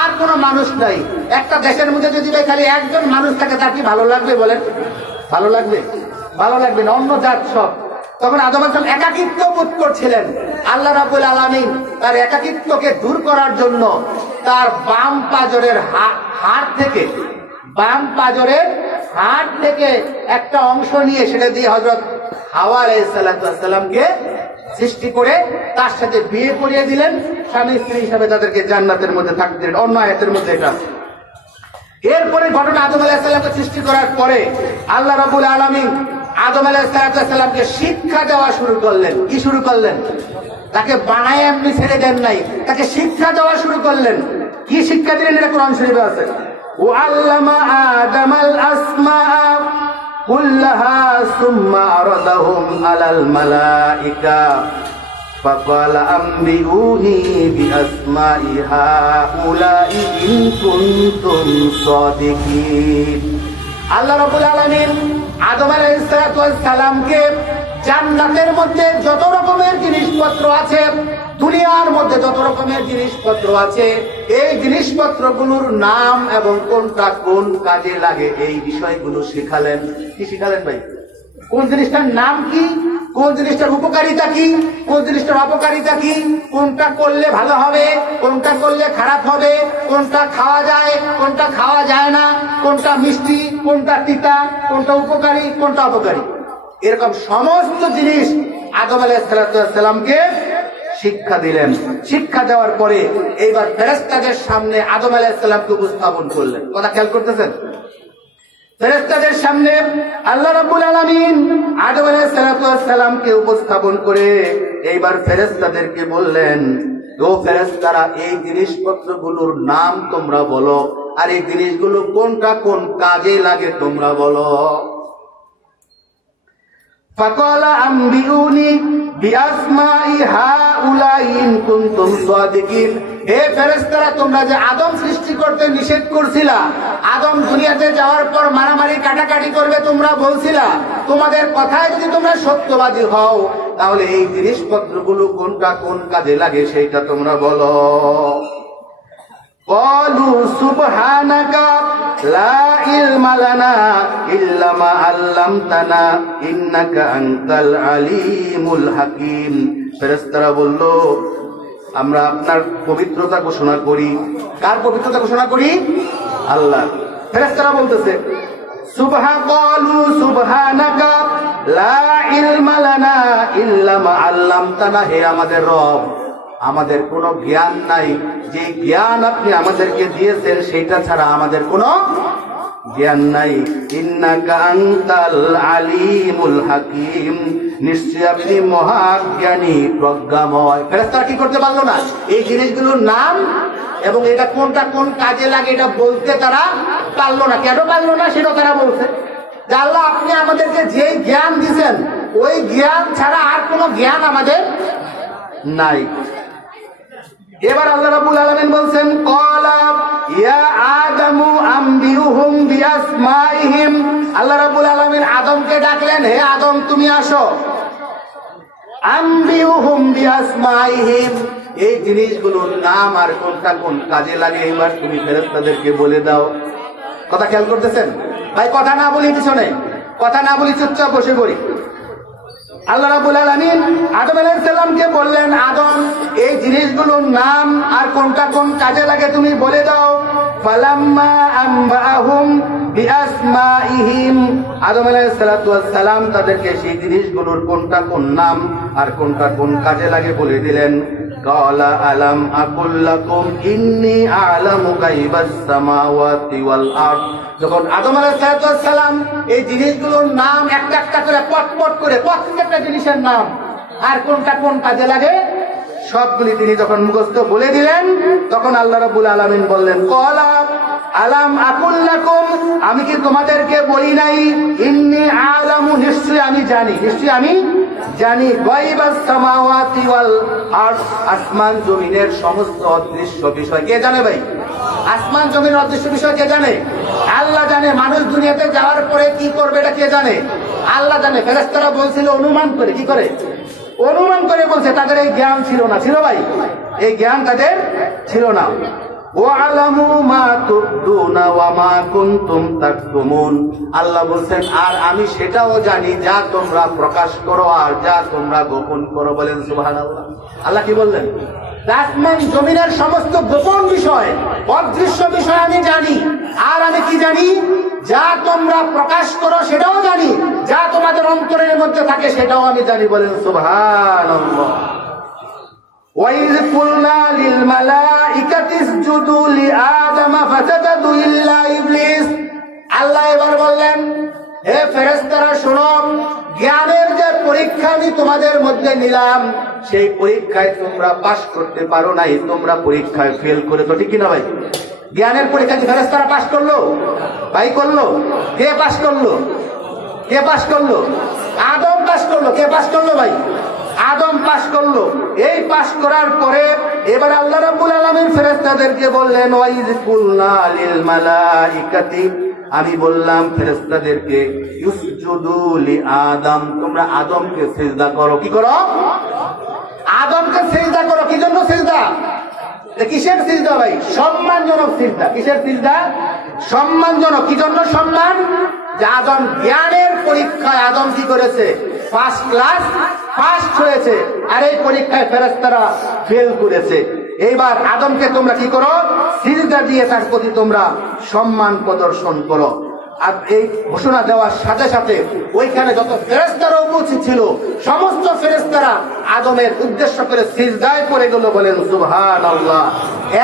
আর কোন মানুষ নাই। একটা দেশের মধ্যে যদি ভাই খালি একজন মানুষ থাকে, তার কি ভালো লাগবে বলেন? ভালো লাগবে? ভালো লাগবে না। অন্য জাত সব। তখন আদম আলাইহিস সালাম একাকিত্ব বোধ করছিলেন। আল্লাহ রাব্বুল আলামিন তার একাকিত্বকে দূর করার জন্য তার বাম পাজরের হাড় থেকে একটা অংশ নিয়ে সেটা দিয়ে হযরত হাওয়া আলাইহিস সালামকে সৃষ্টি করে তার সাথে বিয়ে করিয়ে দিলেন। স্বামী স্ত্রী হিসাবে তাদেরকে জান্নাতের মধ্যে থাকতে দিলেন। অন্য আয়াতের মধ্যে এটা। এরপরে ঘটনা, আদম আলাইহিস সালামকে সৃষ্টি করার পরে আল্লাহ রাব্বুল আলামিন আদম আলাইহিস সালামকে শিক্ষা দেওয়া শুরু করলেন। কি শুরু করলেন? তাকে বানায় এমনি ছেড়ে দেন নাই, তাকে শিক্ষা দেওয়া শুরু করলেন। কি শিক্ষা দিলেন? এটা কোরআন শরীফে আছে। ওয়াল্লামা আদামাল আসমা কুল্লাহা সুম্মা আরাদাহুম আলাল মালাইকা ফাকালা আম্বিউনি বিআসমাই হাউলাই ইন কুনতুম সাদিকিন। আল্লাহ রাব্বুল আলামিন আদম আলাইহিস সালামকে জান্নাতের মধ্যে যত রকমের জিনিসপত্র আছে, দুনিয়ার মধ্যে যত রকমের জিনিসপত্র আছে, এই জিনিসপত্রগুলোর নাম এবং কোনটা কোন কাজে লাগে এই বিষয়গুলো শিখালেন। কি শিখালেন ভাই? কোন জিনিসটার নাম কি, কোন জিনিসটার উপকারিতা কি, কোন জিনিসটার অপকারিতা কি, কোনটা করলে ভালো হবে, কোনটা করলে খারাপ হবে, কোনটা খাওয়া যায়, কোনটা খাওয়া যায় না, কোনটা মিষ্টি, কোনটা তিতা, কোনটা উপকারী, কোনটা অপকারী, এরকম সমস্ত জিনিস আদম আলাইহিস সালামকে শিক্ষা দিলেন। শিক্ষা দেওয়ার পরে এইবার ফেরেশতাদের সামনে আদম আলাইহিস সালামকে উপস্থাপন করলেন। কথা খেয়াল করতেছেন? ফেরেশতাদের সামনে আল্লাহ রাব্বুল আলামিন আদম আলাইহিস সালামকে উপস্থাপন করে এইবার ফেরেশতাদেরকে বললেন, ও ফেরেশতারা, এই জিনিসপত্রগুলোর নাম তোমরা বলো, আর এই জিনিসগুলো কোনটা কোন কাজে লাগে তোমরা বলো। ফাকালা আম্বিউনি বিআসমাই হাউলাই ইন কুনতুম সাদিকিন। হে ফেরেশতারা, তোমরা যে আদম সৃষ্টি করতে নিষেধ করছিলা, আদম দুনিয়াতে যাওয়ার পর মারামারি কাটাকাটি করবে তোমরা বলছিলা, তোমাদের কথায় যদি তোমরা সত্যবাদী হও তাহলে এই জিনিসপত্রগুলো কোনটা কোন কাজে লাগে সেইটা তোমরা বলো। ক্বালু সুবহানাকা লা ইলমা লানা ইল্লা মা আল্লামতানা ইন্নাকা আনতাল আলিমুল হাকিম। ফেরেশতারা বলল, আমরা আপনার পবিত্রতা ঘোষণা করি। কার পবিত্রতা ঘোষণা করি? আল্লাহ। ফেরেশতারা বলতেছে, ক্বালু সুবহানাকা লা ইলমা লানা ইল্লা মা আল্লামতানা, হে আমাদের রব, আমাদের কোনো জ্ঞান নাই, যে জ্ঞান আপনি আমাদেরকে দিয়েছেন সেটা ছাড়া আমাদের কোনো জ্ঞান নাই। ইন্নাকা আনতাল আলিমুল হাকিম, নিশ্চয় আপনি মহাজ্ঞানী প্রজ্ঞাময়। ফেরেশতারা কি করতে পারলো না? এই জিনিসগুলোর নাম এবং এটা কোনটা কোন কাজে লাগে এটা বলতে তারা পারলো না। কেন পারলো না সেটা তারা বলছে যে আল্লাহ আপনি আমাদেরকে যে জ্ঞান দিয়েছেন ওই জ্ঞান ছাড়া আর কোনো জ্ঞান আমাদের নাই। এবার আল্লাহ রাব্বুল আলামিন বলছেন, ক্বালা ইয়া আদামু আম্বিউহুম বিআসমাইহিম। আল্লাহ রাব্বুল আলামিন আদমকে ডাকলেন, হে আদম তুমি আসো। আম্বিউহুম বিআসমাইহিম, এই জিনিসগুলোর নাম আর কোনটা কোন কাজে লাগে এবার তুমি ফেরেশতাদেরকে বলে দাও। কথা খেয়াল করতেছেন ভাই? কথা না বলি পিছনে, কথা না বলি চুপচাপ বসে পড়ি। আল্লাহ রাব্বুল আলামিন আদম আলাইহিস সালামকে বললেন, আদম এই জিনিসগুলোর নাম আর কোনটা কোন কাজে লাগে তুমি বলে দাও। ফালাম্মা আম্বাহুম বিআসমাইহিম, আদম আলাইহিস সালাম তাদেরকে সেই জিনিসগুলোর কোনটা কোন নাম আর কোনটা কোন কাজে লাগে বলে দিলেন। ক্বালা আলাম আকুল লাকুম ইন্নী আ'লামু গায়বাস সামাওয়াতি ওয়াল আরদ। যখন আদম আলাইহিস সালাম এই জিনিসগুলোর নাম একটা একটা করে পটপট করে প্রত্যেকটা জিনিসের নাম আর কোনটা কোন কাজে লাগে সবগুলি তিনি যখন মুখস্থ বলে দিলেন, তখন আল্লাহ রাব্বুল আলামিন বললেন, ক্বালা আলাম আকুল লাকুম, আমি কি তোমাদেরকে বলি নাই, ইন্নী আ'লামু, নিশ্চয়ই আমি জানি, নিশ্চয়ই আমি জানি, গায়বাস সামাওয়াতি ওয়াল আরদ, আসমান জমিনের সমস্ত অদৃশ্য বিষয়। কে জানে ভাই? আসমান জমিনের অদৃশ্য বিষয় কে জানে? আল্লাহ জানে। মানুষ দুনিয়াতে যাওয়ার পরে কি করবে এটা কে জানে? আল্লাহ জানে। ফেরেশতারা বলছিল অনুমান করে, কি করে? অনুমান করে বলছে। তাদের এই জ্ঞান ছিল না। ছিল ভাই? এই জ্ঞান তাদের ছিল না। ওয়ালামু মা তুবদুনা ওয়া মা কুনতুম তাকতুমুন, আল্লাহ বলছেন আর আমি সেটাও জানি যা তোমরা প্রকাশ করো আর যা তোমরা গোপন করো। বলেন সুবহানাল্লাহ। আল্লাহ কি বললেন? আসমান জমিনের সমস্ত গোপন বিষয়, অদৃশ্য বিষয় আমি জানি। আর আমি কি জানি? যা তোমরা প্রকাশ করো সেটাও জানি, যা তোমাদের অন্তরের মধ্যে থাকে সেটাও আমি জানি। বলেন সুবহানাল্লাহ। وَإِذْ قُلْنَا لِلْمَلَائِكَةِ اسْجُدُوا لِآدَمَ فَسَجَدُوا إِلَّا إِبْلِيسَ। আল্লাহ এবার বললেন, হে ফেরেশতারা শোনো, জ্ঞানের যে পরীক্ষা আমি তোমাদের মধ্যে নিলাম সেই পরীক্ষায় তোমরা পাস করতে পারো নাই, তোমরা পরীক্ষায় ফেল করেছো। ঠিক কিনা ভাই? জ্ঞানের পরীক্ষা কি ফেরেশতারা পাস করলো? ভাই করলো? কে পাস করলো? কে পাস করলো? আদম পাস করলো। কে পাস করলো ভাই? আদম পাস করলো। এই পাস করার পরে এবার আল্লাহ রাব্বুল আলামিন ফেরেশতাদেরকে বললেন, ওয়াইজ কুলনা লিল মালাইকাতি, আমি বললাম ফেরেশতাদেরকে, ইসজুদু লি আদম, তোমরা আদমকে সিজদা করো। কি করো? আদমকে সিজদা করো। কি জন্য সিজদা? কিসের সিজদা ভাই? সম্মানজনক সিজদা। কিসের সিজদা? সম্মানজনক। কি জন্য সম্মান? যে আদম জ্ঞানের পরীক্ষায় আদম কি করেছে? ফার্স্ট ক্লাস ফার্স্ট হয়েছে, আর এই পরীক্ষায় ফেরেশতারা ফেল করেছে। এইবার আদমকে তোমরা কি করো? সিজদা দিয়ে তার প্রতি তোমরা সম্মান প্রদর্শন করো। আর এই ঘোষণা দেওয়ার সাথে সাথে ওইখানে যত ফেরেশতারা উপস্থিত ছিল সমস্ত ফেরেশতারা আদমের উদ্দেশ্য করে সিজদায় পড়ে গেল। বলেন সুবহানাল্লাহ।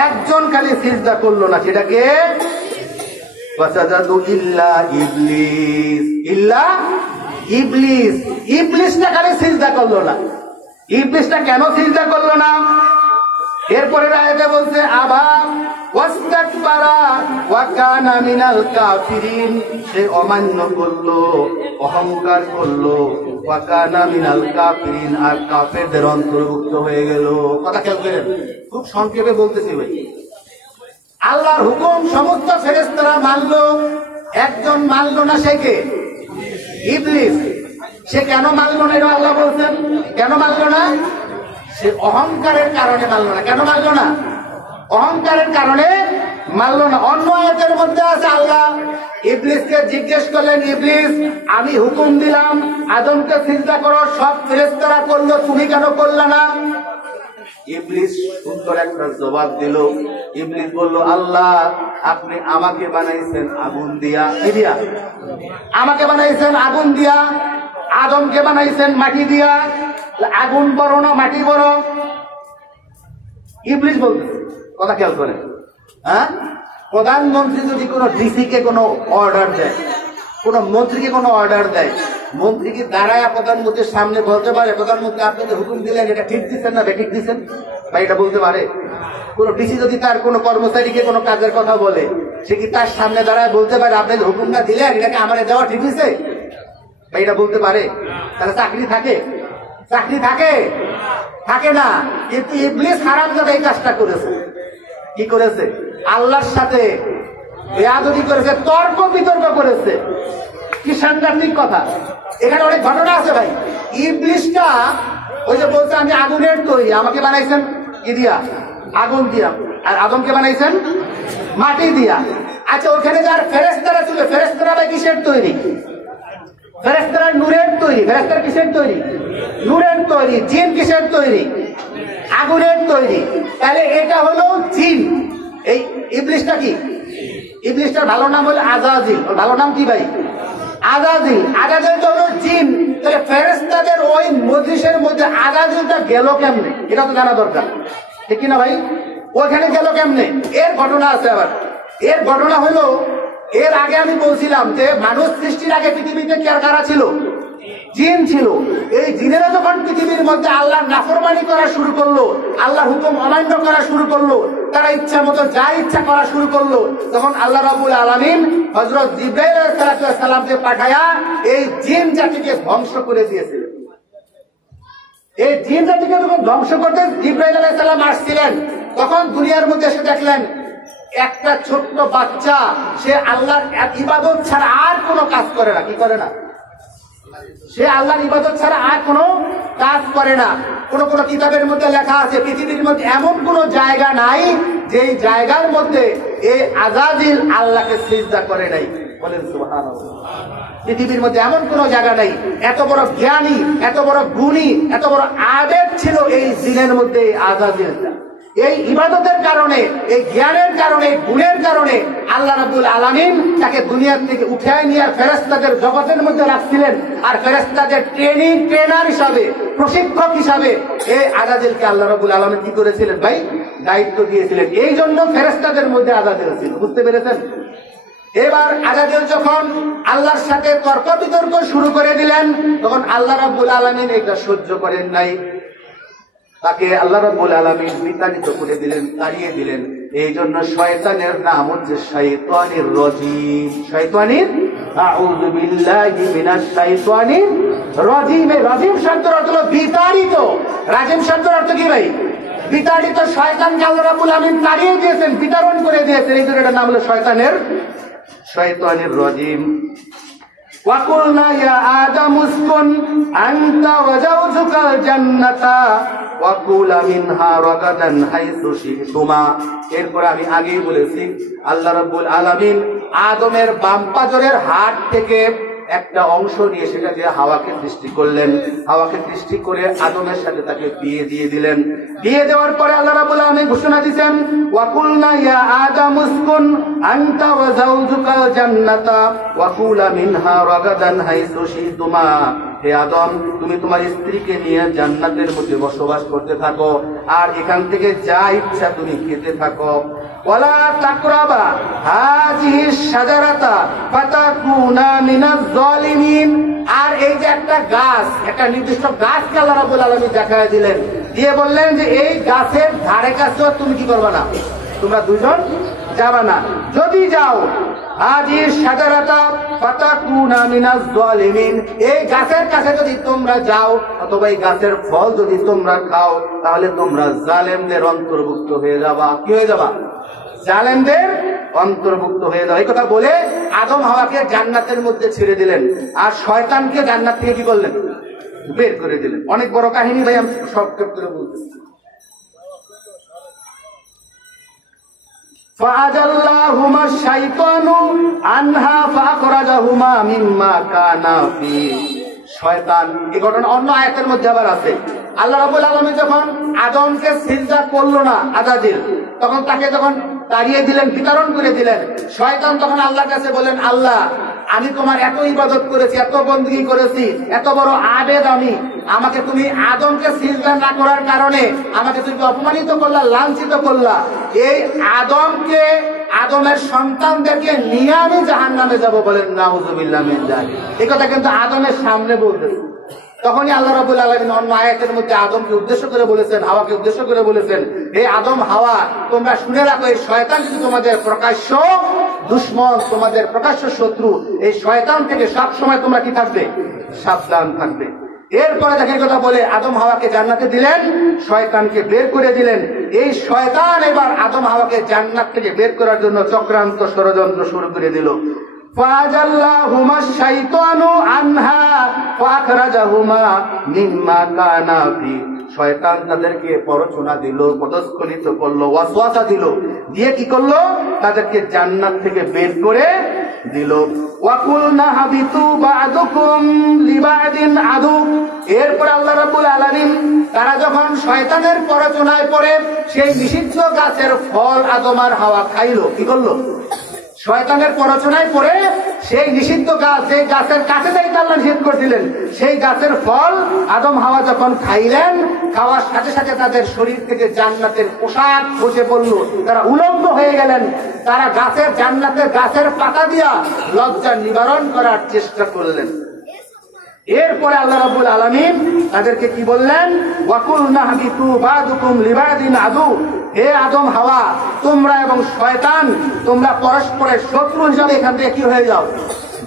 একজন খালি সিজদা করলো না, সেটাকে ফাসাজাদু ইল্লা ইবলিস, ইল্লা ইবলিস, ইবলিসটা খালি সিজদা করলো না। ইবলিসটা কেন সিজদা করলো না? এরপরে আয়াতে বলছে আবা ওয়াস্তাকবারা ওয়া কানা মিনাল কাফিরিন, সে অমান্য করলো, অহংকার করলো, ওয়া কানা মিনাল কাফিরিন, আর কাফেরদের অন্তর্ভুক্ত হয়ে গেল। কথা খেয়াল করেন, খুব সংক্ষেপে বলতেছি ভাই। আল্লাহর হুকুম সমস্ত ফেরেশতারা মানলো, একজন মানলো না, সে কে? ইবলিস। সে কেন মানলো না? এটা আল্লাহ বলছেন কেন মানলো না? সে অহংকারের কারণে মানলো না। কেন মানলো না? অহংকারের কারণে মানলো না। অন্য আয়াতের মধ্যে আছে আল্লাহ ইবলিসকে জিজ্ঞেস করলেন, ইবলিস আমি হুকুম দিলাম আদমকে সিজদা করো, সব ফেরেশতারা করলো, তুমি কেন করলে না? ইবলিস সুন্দর একটা জবাব দিল। ইবলিস বলল, আল্লাহ আপনি আমাকে বানাইছেন আগুন দিয়া, কি দিয়া? আমাকে বানাইছেন আগুন দিয়া, আদমকে বানাইছেন মাটি দিয়া, আগুন বড় না মাটি বড়? ইবলিস বলতেছে। কথা খেয়াল করেন, হ্যাঁ, প্রধানমন্ত্রী যদি কোনো ডিসি কে কোনো অর্ডার দেয়, কোন মন্ত্রীকে কোনো অর্ডার দেয়, মন্ত্রী কি দাঁড়ায় প্রধানমন্ত্রীর সামনে বলতে পারে প্রধানমন্ত্রী আপনি যে হুকুম দিলেন এটা ঠিক দিচ্ছেন না বেঠিক দিচ্ছেন? বা এটা বলতে পারে? কোন ডিসি যদি তার কোন কর্মচারীকে কোনো কাজের কথা বলে, সে কি তার সামনে দাঁড়ায় বলতে পারে আপনি যে হুকুমটা দিলেন এটাকে আমার দেওয়া ঠিক হয়েছে? বা এটা বলতে পারে? তাহলে চাকরি থাকে? চাকরি থাকে? থাকে না। কিন্তু ইবলিস হারামজাদা এই কাজটা করেছে। কি করেছে? আল্লাহর সাথে বেয়াদবি করেছে, তর্ক বিতর্ক করেছে। কি সাংঘাতিক কথা! এখানে অনেক ঘটনা আছে ভাই। ইবলিসটা ওই যে বলছে আমি আগুনের তৈরি, আমাকে বানাইছেন কি দিয়া? আগুন দিয়া। আর আদমকে বানাইছেন মাটি দিয়া। আচ্ছা ওখানে যার ফেরেশতারা ছিল, ফেরেশতারা কিসের তৈরি? ফেরেশতারা নূরের তৈরি। ফেরেশতারা কিসের তৈরি? নূরের তৈরি। জিন কিসের তৈরি? আগুনের তৈরি। তাহলে এটা হলো জিন। এই ইবলিসটা কি? ইবলিসটার ভালো নাম হলো আজাজিল। ওর ভালো নাম কি ভাই? আজাজিল। আজাজিল তো হলো জিন। তাহলে ফেরেশতাদের ওই মজলিসের মধ্যে আজাজিলটা গেল কেমনে? এটা তো জানা দরকার, ঠিক কিনা ভাই? ওইখানে গেল কেমনে? এর ঘটনা আছে আবার। এর ঘটনা হলো, এর আগে আমি বলছিলাম যে মানুষ সৃষ্টির আগে পৃথিবীতে কারা ছিল? জিন ছিল। এই জিনেরা যখন পৃথিবীর মধ্যে আল্লাহর নাফরমানি করা শুরু করলো, আল্লাহর হুকুম অমান্য করা শুরু করলো, তারা ইচ্ছা মতো যা ইচ্ছা করা শুরু করলো, তখন আল্লাহ রাব্বুল আলামিন হযরত জিবরাইল আলাইহিস সালামকে পাঠায়া এই জিন জাতিকে ধ্বংস করে দিয়েছিলেন। এই জিন জাতিকে যখন ধ্বংস করতে জিবরাইল আলাইহিস সালাম আসছিলেন, তখন দুনিয়ার মধ্যে এসে দেখলেন একটা ছোট্ট বাচ্চা, সে আল্লাহর ইবাদত ছাড়া আর কোনো কাজ করে না। কি করে না? সে আল্লাহর ইবাদত ছাড়া আর কোনো কাজ করে না। কোন কোন কিতাবের মধ্যে লেখা আছে পৃথিবীর মধ্যে এমন কোন জায়গা নাই যেই জায়গার মধ্যে এই আজাজিল আল্লাহকে সিজদা করে নাই। বলেন সুবহানাল্লাহ। পৃথিবীর মধ্যে এমন কোন জায়গা নাই। এত বড় জ্ঞানী, এত বড় গুণী, এত বড় আবেদ ছিল এই জিনের মধ্যে আজাজিলটা। এই ইবাদতের কারণে, এই জ্ঞানের কারণে, গুণের কারণে আল্লাহ রাব্বুল আলামিন তাকে দুনিয়ার থেকে উঠায় নিয়ে ফেরেশতাদের জগতের মধ্যে রাখছিলেন। আর ফেরেশতাদের ট্রেনার হিসাবে, প্রশিক্ষক হিসাবে এই আজাজিলকে আল্লাহ রাব্বুল আলামিন কি করেছিলেন ভাই? দায়িত্ব দিয়েছিলেন। এই জন্য ফেরেশতাদের মধ্যে আজাজিল ছিল। বুঝতে পেরেছেন? এবার আজাজিল যখন আল্লাহর সাথে তর্ক বিতর্ক শুরু করে দিলেন, তখন আল্লাহ রাব্বুল আলামিন এটা সহ্য করেন নাই। তাকে আল্লাহ রাব্বুল আলামিন বিতাড়িত করে দিলেন, তাড়িয়ে দিলেন। এই জন্য শয়তানের নাম হচ্ছে শয়তানির রাজিম। শয়তানির, আউযু বিল্লাহি মিনাশ শাইতানির রাজিম। রাজিম শব্দের অর্থ হলো বিতাড়িত। রাজিম শব্দের অর্থ কি ভাই? বিতাড়িত। শয়তানকে আল্লাহ রাব্বুল আলামিন তাড়িয়ে দিয়েছেন, বিতরণ করে দিয়েছেন। এই জন্য এটার নাম হলো শয়তানির রাজিম। وَقُلْنَا يَا آدَمُ اسْكُنْ أَنْتَ وَزَوْجُكَ الْجَنَّةَ وَكُلَا مِنْهَا رَغَدًا حَيْثُ شِئْتُمَا। এরপর আমি আগেই বলেছি আল্লাহ রাব্বুল আলামিন আদমের বাম পাজরের হাড় থেকে একটা অংশ নিয়ে সেটা দিয়ে হাওয়াকে সৃষ্টি করলেন। হাওয়াকে সৃষ্টি করে আদমের সাথে তাকে বিয়ে দিয়ে দিলেন। বিয়ে দেওয়ার পরে আল্লাহ রাব্বুল আলামিন ঘোষণা দিয়েছেন, ওয়াকুলনা ইয়া আদম মুসকুন আনতা ওয়া যাওজুকাল জান্নাতা ওয়া কুলা মিনহা রাগাদান হাইসু শিতুমা। হে আদম, তুমি তোমার স্ত্রীকে নিয়ে জান্নাতের মধ্যে বসবাস করতে থাকো, আর এখান থেকে যা ইচ্ছা তুমি খেতে থাকো। ওয়ালা তাকরাবা হাযিহি শাজারাতা ফাতাকুনা মিনাজ জালিমিন। আর এই যে একটা গাছ, একটা নির্দিষ্ট গাছকে আল্লাহ রাব্বুল আলামিন দেখায় দিলেন, দিয়ে বললেন যে এই গাছের ধারে কাছেও তুমি কি করবে না, তোমরা দুজন যাবে না। যদি যাও হাযিহি শাজারাতা ফাতাকুনা মিনাজ জালিমিন, এই গাছের কাছে যদি তোমরা যাও অথবা এই গাছের ফল যদি তোমরা খাও, তাহলে তোমরা জালেমদের অন্তর্ভুক্ত হয়ে যাবা। কি হয়ে যাবা? জালেমদের অন্তর্ভুক্ত হয়ে যাও। এই কথা বলে আদম হাওয়াকে জান্নাতের মধ্যে ছেড়ে দিলেন, আর শয়তানকে জান্নাত থেকে কি করলেন? বের করে দিলেন। অনেক বড় কাহিনী ভাই, আমি সংক্ষেপ করে বলতেছি। فَأَزَلَّهُمَا الشَّيْطَانُ عَنْهَا فَأَخْرَجَهُمَا مِمَّا كَانَا فِيهِ। শয়তান, এই ঘটনা অন্য আয়াতের মধ্যে আবার আছে। আল্লাহ রাব্বুল আলামিন যখন আদমকে সিজদা করলো না আজাজিল, তখন তাকে যখন তাড়িয়ে দিলেন, বিতরণ করে দিলেন, শয়তান তখন আল্লাহর কাছে বলেন, আল্লাহ আমি তোমার এত ইবাদত করেছি, এত বندگی করেছি, এত বড় আবেদ আমি, আমাকে তুমি আদমকে সিজদা না করার কারণে আমাকে তুমি অপমানিত করলা, লাঞ্ছিত করলা। এই আদমকে, আদমের সন্তানদেরকে নিয়ে আমি জাহান্নামে যাব। বলেন নাউযুবিল্লাহ মিন যালিক। এই কথা কিন্তু আদমের সামনে বলতেছে। তখনই আল্লাহ রাব্বুল আলামিন অন্য আয়াতের মধ্যে আদমকে উদ্দেশ্য করে বলেছেন, হাওয়াকে উদ্দেশ্য করে বলেছেন, হে আদম হাওয়া, তোমরা শুনে রাখো, এই শয়তান কিন্তু তোমাদের প্রকাশ্য দুশমন, তোমাদের প্রকাশ্য শত্রু। এই শয়তান থেকে সবসময় তোমরা কি থাকবে? সাবধান থাকবে। এরপরে দেখেন কথা বলে আদম হাওয়াকে জান্নাতে দিলেন, শয়তানকে বের করে দিলেন। এই শয়তান এবার আদম হাওয়াকে জান্নাত থেকে বের করার জন্য চক্রান্ত ষড়যন্ত্র শুরু করে দিল। فَأَزَلَّهُمَا الشَّيْطَانُ عَنْهَا فَأَخْرَجَهُمَا مِمَّا كَانَا فِيهِ। শয়তান তাদেরকে প্ররোচনা দিল, পদস্খলিত করলো, ওয়াসওয়াসা দিল, দিয়ে কি করলো? তাদেরকে জান্নাত থেকে বের করে দিল। ওয়াকুলনা হাবিতু বা'দুকুম লিবা'দিন আদু। এরপর আল্লাহ রাব্বুল আলামিন তারা যখন শয়তানের প্ররোচনায় পড়ে সেই নিষিদ্ধ গাছের ফল আদম আর হাওয়া খাইলো, কি করলো? শয়তানের প্ররোচনায় পড়ে সেই নিষিদ্ধ গাছ, যে গাছের কাছে যাইতে আল্লাহ নিষেধ করেছিলেন, সেই গাছের ফল আদম হাওয়া যখন খাইলেন, খাওয়ার সাথে সাথে তাদের শরীর থেকে জান্নাতের পোশাক খসে পড়ল, তারা উলঙ্গ হয়ে গেলেন। তারা গাছের, জান্নাতের গাছের পাতা দিয়া লজ্জা নিবারণ করার চেষ্টা করলেন। এরপরে আল্লাহ রাব্বুল আলামিন তাদেরকে কি বললেন? ওয়াকুলনা হাবিতু বা'দুকুম লিবা'দিন আদু। হে আদম হাওয়া, তোমরা এবং শয়তান, তোমরা পরস্পরের শত্রু হিসাবে এখান থেকে কি হয়ে যাও?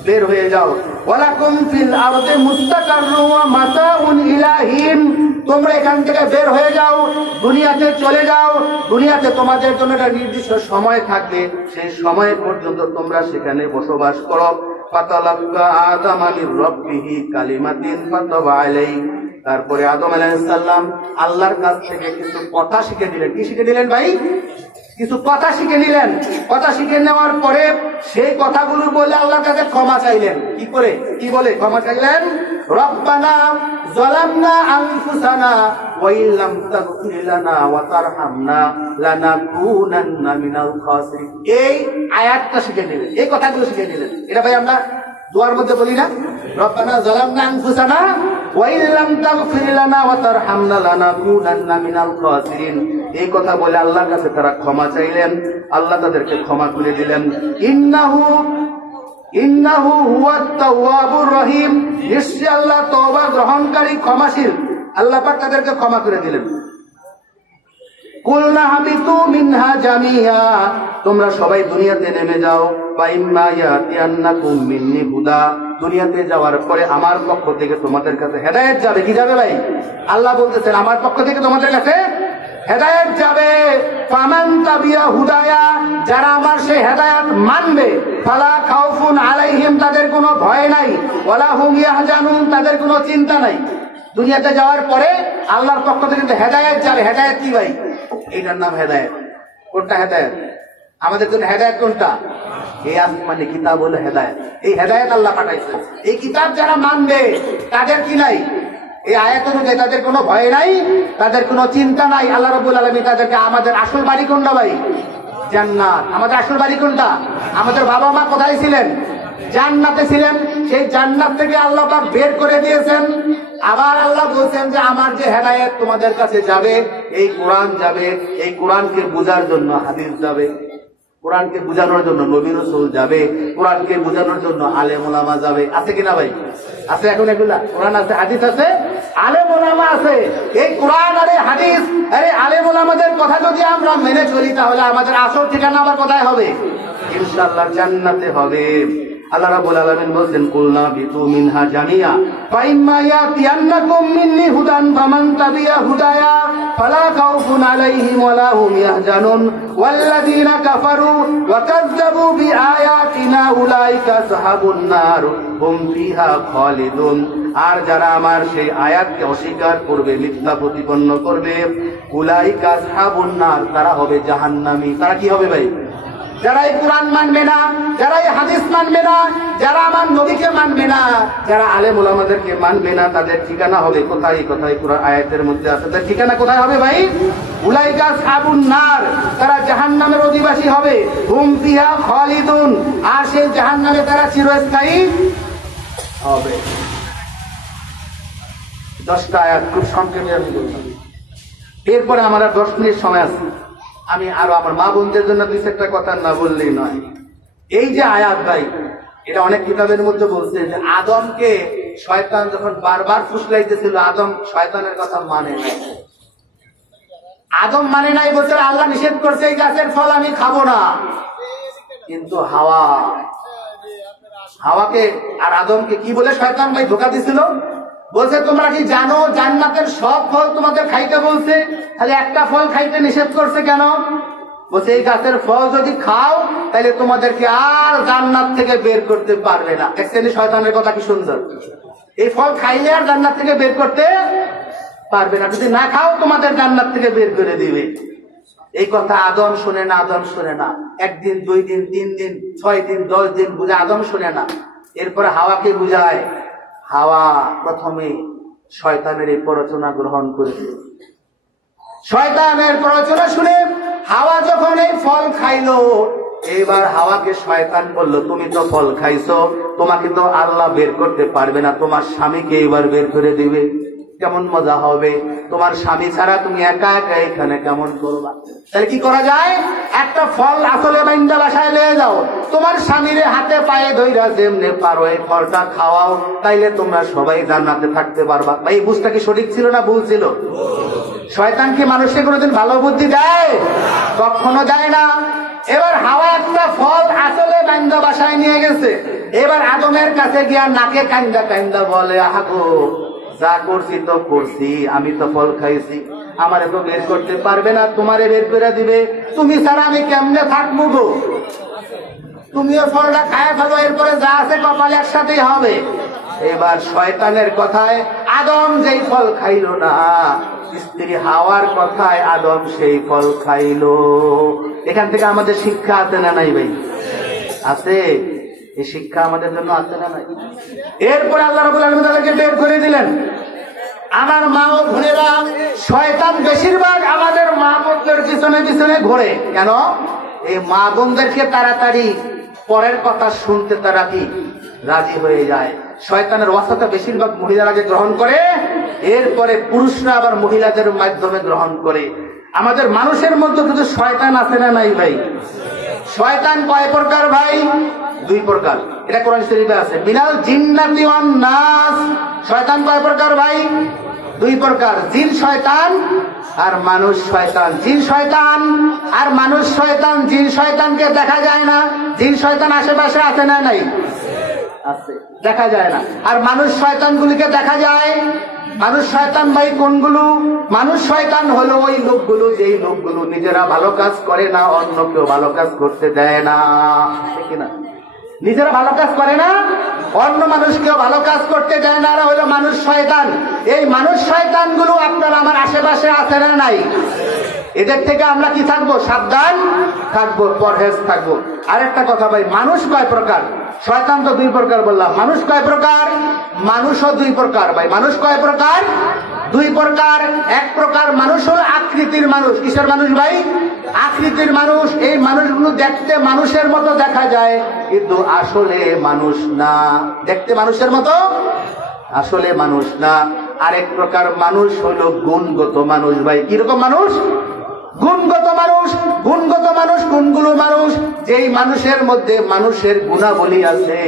বের হয়ে যাও। ওয়ালাকুম ফিল আরদি মুস্তাকাররুন ওয়া মাতাউন ইলা হিন। তোমরা এখান থেকে বের হয়ে যাও, দুনিয়াতে চলে যাও। দুনিয়াতে তোমাদের জন্য একটা নির্দিষ্ট সময় থাকবে, সেই সময় পর্যন্ত তোমরা সেখানে বসবাস করো। ফাতালাক্কা আদম মির রাব্বিহি কালিমাতিন ফাতাবা আলাইহি। তারপরে আদম আলাইহিস সালাম আল্লাহর কাছ থেকে কিছু কথা শিখে নিলেন। কি শিখে নিলেন ভাই? কিছু কথা শিখে নিলেন। কথা শিখে নেওয়ার পরে সেই কথাগুলো বলে আল্লাহর কাছে ক্ষমা চাইলেন। কি করে, কি বলে ক্ষমা চাইলেন? রব্বানা যালামনা আনফুসানা ওয়া ইল্লাম তাগফির লানা ওয়া তারহামনা লানাকুনান্না মিনাল খাসিরিন। এই আয়াতটা শিখে নিলেন, এই কথাগুলো শিখে নিলেন। এটা ভাই আমরা দোয়ার মধ্যে বলি না? রব্বানা যালামনা আনফুসানা ওয়া ইল্লাম তাগফির লানা ওয়া তারহামনা লানাকুনান্না মিনাল খাসিরিন। এই কথা বলে আল্লাহর কাছে তারা ক্ষমা চাইলেন। আল্লাহ তাদেরকে ক্ষমা করে দিলেন। ইন্নাহু হুয়াত তাওয়াবুর রহিম। নিশ্চয়ই আল্লাহ তওবা গ্রহণকারী, ক্ষমাশীল। আল্লাহ পাক তাদেরকে ক্ষমা করে দিলেন। কুলনা হাবিতু মিনহা জামিআ। তোমরা সবাই দুনিয়াতে নেমে যাও। বা ইম্মা ইয়াতিয়ান্নাকুম মিন্নি হুদা। দুনিয়াতে যাওয়ার পরে আমার পক্ষ থেকে তোমাদের কাছে হেদায়েত যাবে। কি যাবে ভাই? আল্লাহ বলতেছেন আমার পক্ষ থেকে তোমাদের কাছে হেদায়েত যাবে। ফামান তাবিয়া হুদায়া। যারা আমার সেই হেদায়েত মানবে, ফালা খাউফুন আলাইহিম, তাদের কোনো ভয় নাই, ওয়ালা হুম ইয়াহজানুন, তাদের কোনো চিন্তা নাই। দুনিয়াতে যাওয়ার পরে আল্লাহর পক্ষ থেকে হেদায়েত যাবে। হেদায়েত কি ভাই? এইটার নাম হেদায়েত। কোনটা হেদায়েত? আমাদের জন্য হেদায়েত কোনটা? এই আসমানি কিতাব হলো হেদায়েত। এই হেদায়েত আল্লাহ পাঠাইছেন। এই কিতাব যারা মানবে তাদের কি নাই? এই আয়াত অনুযায়ী তাদের কোনো ভয় নাই, তাদের কোনো চিন্তা নাই। আল্লাহ রাব্বুল আলামিন তাদেরকে, আমাদের আসল বাড়ি কোনটা ভাই? জান্নাত। আমাদের আসল বাড়ি কোনটা? আমাদের বাবা মা কোথায় ছিলেন? জান্নাতে ছিলেন। সেই জান্নাত থেকে আল্লাহ পাক বের করে দিয়েছেন। আবার আল্লাহ বলছেন যে আমার যে হেদায়েত তোমাদের কাছে যাবে, এই কোরআন যাবে, এই কোরআনকে বোঝার জন্য হাদিস যাবে, কোরআনকে বোঝানোর জন্য নবী রাসূল যাবে, কোরআনকে বোঝানোর জন্য আলেম ওলামা যাবে। আছে কিনা ভাই? আছে। এখন এগুলা কোরআন আছে, হাদিস আছে, আলেম ওলামা আছে। এই কোরআন আর এই হাদিস আরে আলেম ওলামাদের কথা যদি আমরা মেনে চলি, তাহলে আমাদের আসল ঠিকানা আবার কোথায় হবে? ইনশাআল্লাহ জান্নাতে হবে। আল্লাহ রাব্বুল আলামিন বলেন, কুলনা বিতু মিনহা জামিয়া ফাইম্মা ইয়াতিয়ান্নাকুম মিন্নি হুদান ফামান তাবিয়া হুদায়া ফালা খাউফুন আলাইহিম ওয়ালা হুম ইয়াহজানুন ওয়াল্লাযীনা কাফারু ওয়া কাযযাবু বিআয়াতিনা উলাইকা আসহাবুন নার হুম ফিহা খালিদুন। আর যারা আমার সেই আয়াতকে অস্বীকার করবে, মিথ্যা প্রতিপন্ন করবে, উলাইকা আসহাবুন নার, তারা হবে জাহান্নামী। তারা কি হবে ভাই? যারা এই কোরআন মানবে না, যারা এই হাদিস মানবে না, যারা আমার নবীকে মানবে না, যারা আলেম ওলামাদেরকে মানবে না, তাদের ঠিকানা হবে কোথায়? কোথায় কোরআন আয়াতের মধ্যে আছে, তাদের ঠিকানা কোথায় হবে ভাই? উলাইকা আসহাবুন নার, তারা জাহান্নামের অধিবাসী হবে। হুম ফিহা খালিদুন, আর সেই জাহান্নামে তারা চিরস্থায়ী হবে। 10টা আয়াত খুব সংক্ষেপে আমি বললাম। এরপরে আমার আর 10 মিনিট সময় আছে। আমি আরো আমার মা বোনদের জন্য 2-1টা কথা না বললেই নয়। এই যে আয়াত ভাই, এটা অনেক কিতাবের মধ্যে বলছে যে আদমকে শয়তান যখন বারবার ফুসলাইতেছিল, আদম শয়তানের কথা মানে নাই। আদম মানে নাই বলছে, আল্লাহ নিষেধ করছে এই গাছের ফল আমি খাবো না। কিন্তু হাওয়াকে আর আদমকে কি বলে শয়তান ভাই ধোঁকা দিছিল? বলছে তোমরা কি জানো জান্নাতের সব ফল তোমাদের খাইতে বলছে, তাহলে একটা ফল খাইতে নিষেধ করছে কেন? বলছে এই গাছের ফল যদি খাও তাহলে তোমাদেরকে আর জান্নাত থেকে বের করতে পারবে না। দেখছেন শয়তানের কথা কি সুন্দর। এই ফল খাইলে আর জান্নাত থেকে বের করতে পারবে না, যদি না খাও তোমাদের জান্নাত থেকে বের করে দিবে। এই কথা আদম শুনে না, আদম শুনে না। 1 দিন 2 দিন 3 দিন 6 দিন 10 দিন বুঝে আদম শুনে না। এরপরে হাওয়াকে বুঝায়। হাওয়া প্রথমে শয়তানের এই প্ররোচনা গ্রহণ করেছে। শয়তানের প্ররোচনা শুনে হাওয়া যখন এই ফল খাইলো, এবার হাওয়াকে শয়তান বলল, তুমি তো ফল খাইছো, তোমাকে তো আল্লাহ বের করতে পারবে না, তোমার স্বামীকে এবার বের করে দিবে। কেমন মজা হবে, তোমার স্বামী ছাড়া তুমি একা একা এখানে কেমন করবা? তাহলে কি করা যায়? একটা ফল আসলে বাইন্দা বাসায় নিয়ে যাও, তোমার স্বামীর হাতে পায়ে ধইরা যেমনে পারো এই ফলটা খাওয়াও, তাইলে তোমরা সবাই জান্নাতে থাকতে পারবা। ভাই এই বুঝটা কি সঠিক ছিল না ভুল ছিল? শয়তান কি মানুষকে কোনোদিন ভালো বুদ্ধি দেয়? কখনো দেয় না। এবার হাওয়া একটা ফল আসলে বাইন্দা বাসায় নিয়ে গেছে। এবার আদমের কাছে গিয়া নাকে কান্দা কান্দা বলে, আহাগো যা করছি তো করছি, আমি তো ফল খাইছি, আমারে তো বের করতে পারবে না, তোমারে বের করে দিবে, তুমি ছাড়া আমি কেমনে থাকবো গো? তুমিও ফলটা খায় ফেলো, এরপরে যা আছে কপালে একসাথেই হবে। এবার শয়তানের কথায় আদম যেই ফল খাইল না, স্ত্রী হাওয়ার কথায় আদম সেই ফল খাইল। এখান থেকে আমাদের শিক্ষা আছে না নাই ভাই? আছে। এই শিক্ষা আমাদের জন্য আছে না নাই? এরপরে আল্লাহ রাব্বুল আলামিন তাদেরকে বের করে দিলেন। আমার মা ও বোনেরা, শয়তান বেশিরভাগ আমাদের মা বোনদের পিছনে পিছনে ঘোরে। কেন? এই মা বোনদেরকে তাড়াতাড়ি পরের কথা শুনতে তারা কি রাজি হয়ে যায়। শয়তানের ওয়াসাতা বেশিরভাগ মহিলারা যে গ্রহণ করে, এরপরে পুরুষরা আবার মহিলাদের মাধ্যমে গ্রহণ করে। আমাদের মানুষের মধ্যে শুধু শয়তান আছে না নাই ভাই? শয়তান কয় প্রকার ভাই? 2 প্রকার। এটা কোরআন শরীফে আছে, মিনাল জিন্নাতি ওয়ান নাস। শয়তান কয় প্রকার ভাই? 2 প্রকার, জিন শয়তান আর মানুষ শয়তান। জিন শয়তান আর মানুষ শয়তান। জিন শয়তানকে দেখা যায় না, জিন শয়তান আশেপাশে আছে না নাই? আছে, দেখা যায় না। আর মানুষ শয়তানগুলিকে দেখা যায়। মানুষ শয়তান ভাই কোনগুলো? মানুষ শয়তান হলো ওই লোকগুলো, যেই লোকগুলো নিজেরা ভালো কাজ করে না, অন্য কেউ ভালো কাজ করতে দেয় না, ঠিক না? নিজেরা ভালো কাজ করে না, অন্য মানুষকেও ভালো কাজ করতে দেয় না, এরা হলো মানুষ শয়তান। এই মানুষ শয়তানগুলো আপনার আমার আশেপাশে আছে না নাই? এদের থেকে আমরা কি থাকবো? সাবধান থাকবো, পরহেজ থাকবো। আরেকটা কথা ভাই, মানুষ কয় প্রকার? শয়তান তো 2 প্রকার বললাম, মানুষ কয় প্রকার? মানুষও 2 প্রকার ভাই। মানুষ কয় প্রকার? 2 প্রকার। এক প্রকার মানুষ হলো আকৃতির মানুষ। কিসের মানুষ ভাই? আকৃতির মানুষ, এই মানুষগুলো দেখতে মানুষের মতো দেখা যায়, কিন্তু আসলে মানুষ না। দেখতে মানুষের মতো, আসলে মানুষ না। আরেক প্রকার মানুষ হলো গুণগত মানুষ। ভাই, কিরকম মানুষ? গুণগত মানুষ। গুণগত মানুষ কোনগুলো মানুষ? যেই মানুষের মধ্যে মানুষের গুণাবলী আছে,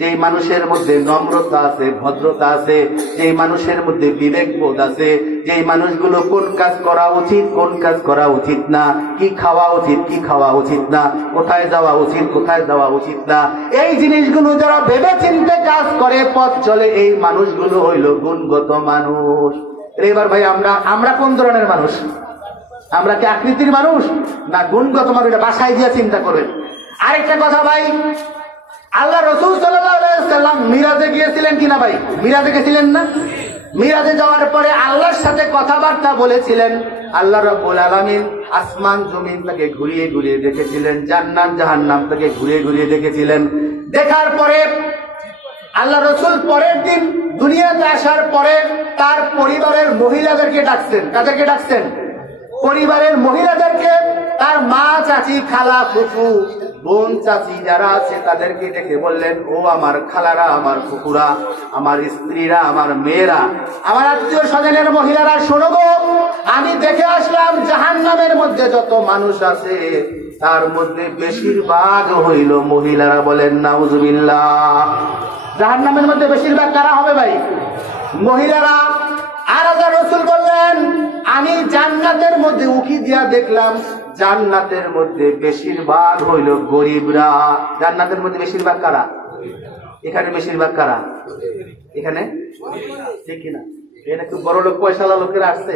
যেই মানুষের মধ্যে নম্রতা আছে, ভদ্রতা আছে, যেই মানুষের মধ্যে বিবেকবোধ আছে, যেই মানুষগুলো কোন কাজ করা উচিত, কোন কাজ করা উচিত না, কি খাওয়া উচিত, কি খাওয়া উচিত না, কোথায় যাওয়া উচিত, কোথায় যাওয়া উচিত না, এই জিনিসগুলো যারা ভেবে চিন্তে কাজ করে, পথ চলে, এই মানুষগুলো হইল গুণগত মানুষ। এবার ভাই আমরা কোন ধরনের মানুষ? আমরা কি আকৃতির মানুষ না গুণগত মানুষ? এটা বাসায় দিয়ে চিন্তা করবেন। আরেকটা কথা ভাই, আল্লাহ রাসূল সাল্লাল্লাহু আলাইহি ওয়াসাল্লাম মিরাজে গিয়েছিলেন কিনা ভাই? মিরাজে গেছিলেন না? মিরাজে যাওয়ার পরে আল্লাহর সাথে কথাবার্তা বলেছিলেন। আল্লাহ রাব্বুল আলামিন আসমান জমিন তাকে ঘুরিয়ে ঘুরিয়ে দেখেছিলেন, জান্নাত জাহান্নাম তাকে ঘুরিয়ে ঘুরিয়ে দেখেছিলেন। দেখার পরে আল্লাহ রাসূল পরের দিন দুনিয়াতে আসার পরে তার পরিবারের মহিলাদেরকে ডাকছেন। কাদেরকে ডাকছেন? পরিবারের মহিলাদেরকে, তার মা, চাচি, খালা, ফুফু, বোন, চাচি যারা আছে তাদেরকে ডেকে বললেন, ও আমার খালারা, আমার ফুফুরা, আমার স্ত্রীরা, আমার মেয়েরা, আমার আত্মীয় স্বজনের মহিলারা, শোনো গো, আমি দেখে আসলাম জাহান্নামের মধ্যে যত মানুষ আছে তার মধ্যে বেশিরভাগ হইল মহিলারা। বলেন নাউজুবিল্লাহ। জাহান্নামের মধ্যে বেশিরভাগ কারা হবে ভাই? মহিলারা। আর আল্লাহ রাসূল বললেন, আমি জান্নাতের মধ্যে উকি দিয়া দেখলাম জান্নাতের মধ্যে বেশিরভাগ হইল গরিবরা। জান্নাতের মধ্যে বেশিরভাগ কারা? এখানে বেশিরভাগ কারা? এখানে ঠিক কিনা? এখানে খুব বড় লোক, পয়সাওয়ালা লোকেরা আসছে?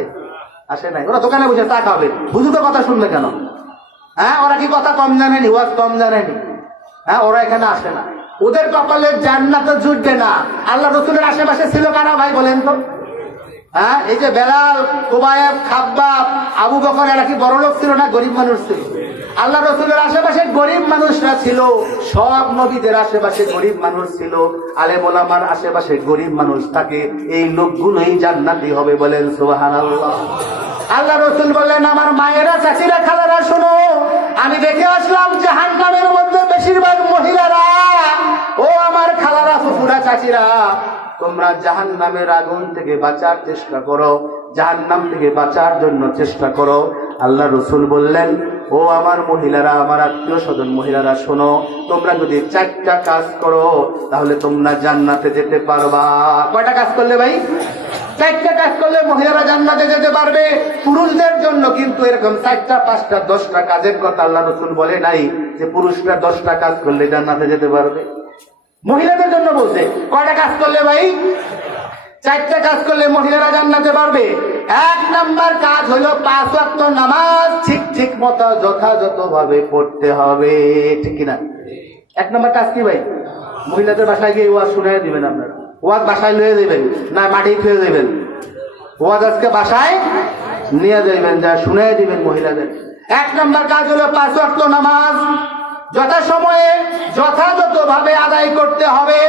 আসে নাই। ওরা দোকানে বসে চা খাবে, হুজুরের কথা শুনবে কেন? হ্যাঁ, ওরা কি কথা কম জানেনি? ওয়াজ কম জানেনি? হ্যাঁ, ওরা এখানে আসে না। ওদের কপালে জান্নাতে জুটবে না। আল্লাহ রাসূলের আশেপাশে ছিল কারা ভাই বলেন তো? হ্যাঁ, এই যে বেলাল, কুবায়েব, খাব্বাব, আবু বকর, এরা কি বড় লোক ছিল না গরিব মানুষ ছিল? আল্লাহ রাসূলের আশেপাশে গরিব মানুষরা ছিল, সব নবীদের আশেপাশে গরিব মানুষ ছিল, আলেম ওলামার আশেপাশে গরিব মানুষ থাকে। এই লোকগুলোই জান্নাতি হবে। বলেন সুবহানাল্লাহ। আল্লাহ রাসূল বললেন, আমার মায়েরা, চাচিরা, খালারা, শোনো, আমি দেখে আসলাম জাহান্নামের মধ্যে বেশিরভাগ মহিলারা। ও আমার খালারা, ফুফুরা, চাচিরা, তোমরা জাহান্নামের আগুন থেকে বাঁচার চেষ্টা করো, জাহান্নাম থেকে বাঁচার জন্য চেষ্টা করো। আল্লাহ রাসূল বললেন, ও আমার মহিলারা, আমার আত্মীয় স্বজন মহিলারা, শোনো, তোমরা যদি 4টা কাজ করো তাহলে তোমরা জান্নাতে যেতে পারবা। কয়টা কাজ করলে ভাই? 4টা কাজ করলে মহিলারা জান্নাতে যেতে পারবে। পুরুষদের জন্য কিন্তু এরকম 4টা, 5টা, 10টা কাজের কথা আল্লাহ রাসূল বলে নাই যে পুরুষরা 10টা কাজ করলে জান্নাতে যেতে পারবে। মহিলাদের জন্য বলছে। কয়টা কাজ করলে ভাই? 4টা কাজ করলে মহিলারা জান্নাতে পারবে। 1 নাম্বার কাজ হলো 5 ওয়াক্ত নামাজ ঠিক মতো যথাযথভাবে পড়তে হবে। ঠিক কিনা? 1 নাম্বার কাজ কি ভাই? মহিলাদের বাসায় গিয়ে ওয়াজ শুনিয়ে দিবেন। আপনারা ওয়াজ বাসায় লয়ে যাবেন না মাটি খেয়ে যাবেন? ওয়াজ আজকে বাসায় নিয়ে যাবেন, যা শুনিয়ে দিবেন মহিলাদের। 1 নাম্বার কাজ হলো 5 ওয়াক্ত নামাজ যথাসময়ে যথাযথভাবে আদায় করতে হবে।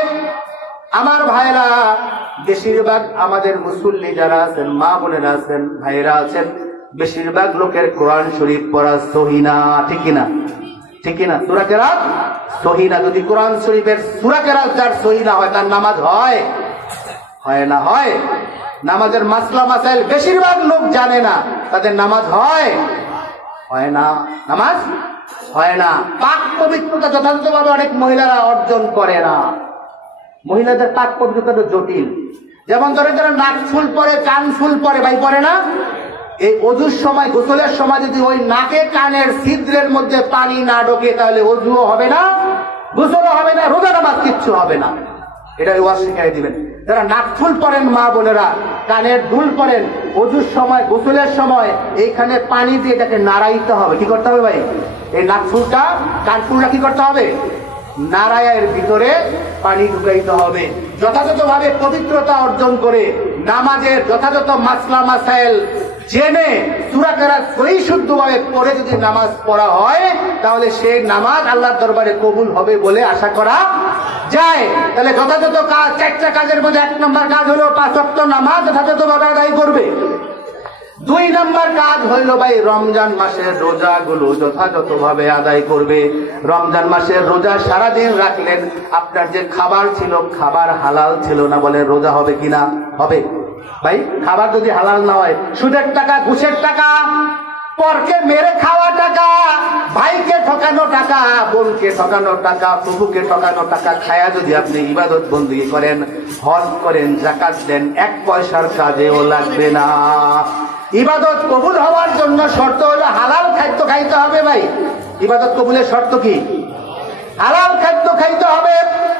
আমার ভাইরা, বেশিরভাগ আমাদের মুসল্লি যারা আছেন, মা বোনেরা আছেন, ভাইরা আছেন, বেশিরভাগ লোকের কোরআন শরীফ পড়া সহি না। ঠিক কিনা? ঠিক কিনা? সূরা কেরাত সহি না। যদি কোরআন শরীফের সূরা কেরাত যার সহি না হয়, তার নামাজ হয়? হয় না। হয় নামাজের মাসলা মাসাইল বেশিরভাগ লোক জানে না, তাদের নামাজ হয়? হয় না। নামাজ হয় না। পাক পবিত্রতা যথাযথভাবে অনেক মহিলারা অর্জন করে না। মহিলাদের পাক পবিত্রতা জটিল। যেমন ধরে যারা নাক ফুল পরে, কান ফুল পরে, ভাই পরে না? এই অজুর সময়, গোসলের সময় যদি ওই নাকে কানের ছিদ্রের মধ্যে পানি না ঢোকে তাহলে অজুও হবে না, গোসলও হবে না, রোজা নামাজ কিচ্ছু হবে না। এটা ওয়াজ শিখাই দিবেন। যারা নাক ফুল পরেন মা বোনেরা, কানের দুল পরেন, অজুর সময়, গোসলের সময় এইখানে পানি দিয়ে এটাকে নাড়াইতে হবে। কি করতে হবে ভাই? এই নাক ফুলটা, কান ফুলটা কি করতে হবে? নারায়ের ভিতরে পানি ঢুকাইতে হবে। যথাযথভাবে পবিত্রতা অর্জন করে নামাজের যথাযথ মাসলা মাসাইল জেনে সূরা কেরাত সহি শুদ্ধভাবে পড়ে যদি নামাজ পড়া হয় তাহলে সেই নামাজ আল্লাহর দরবারে কবুল হবে বলে আশা করা যায়। তাহলে যথাযথ কাজ, 4টা কাজের মধ্যে 1 নম্বর কাজ হলো 5 ওয়াক্ত নামাজ যথাযথভাবে আদায় করবে। দুই নাম্বার কাজ হইল ভাই রমজান মাসের রোজাগুলো যথাযথভাবে আদায় করবে। রমজান মাসের রোজা সারাদিন রাখলেন, আপনার যে খাবার ছিল খাবার হালাল ছিল না, বলে রোজা হবে কিনা? হবে। ভাই খাবার যদি হালাল না হয়, সুদের টাকা, ঘুষের টাকা, পরকে মেরে খাওয়া টাকা, ভাইকে ঠকানো টাকা, বোনকে ঠকানো টাকা, প্রভুকে ঠকানো টাকা খায়া যদি আপনি ইবাদত বন্দী করেন, হজ করেন, যাকাত দেন, এক পয়সার কাজেও লাগবে না। ইবাদত কবুল হওয়ার জন্য শর্ত হলো হালাল খাদ্য খাইতে হবে। ভাই ইবাদত কবুলের শর্ত কি? হালাল খাদ্য খাইতে হবে।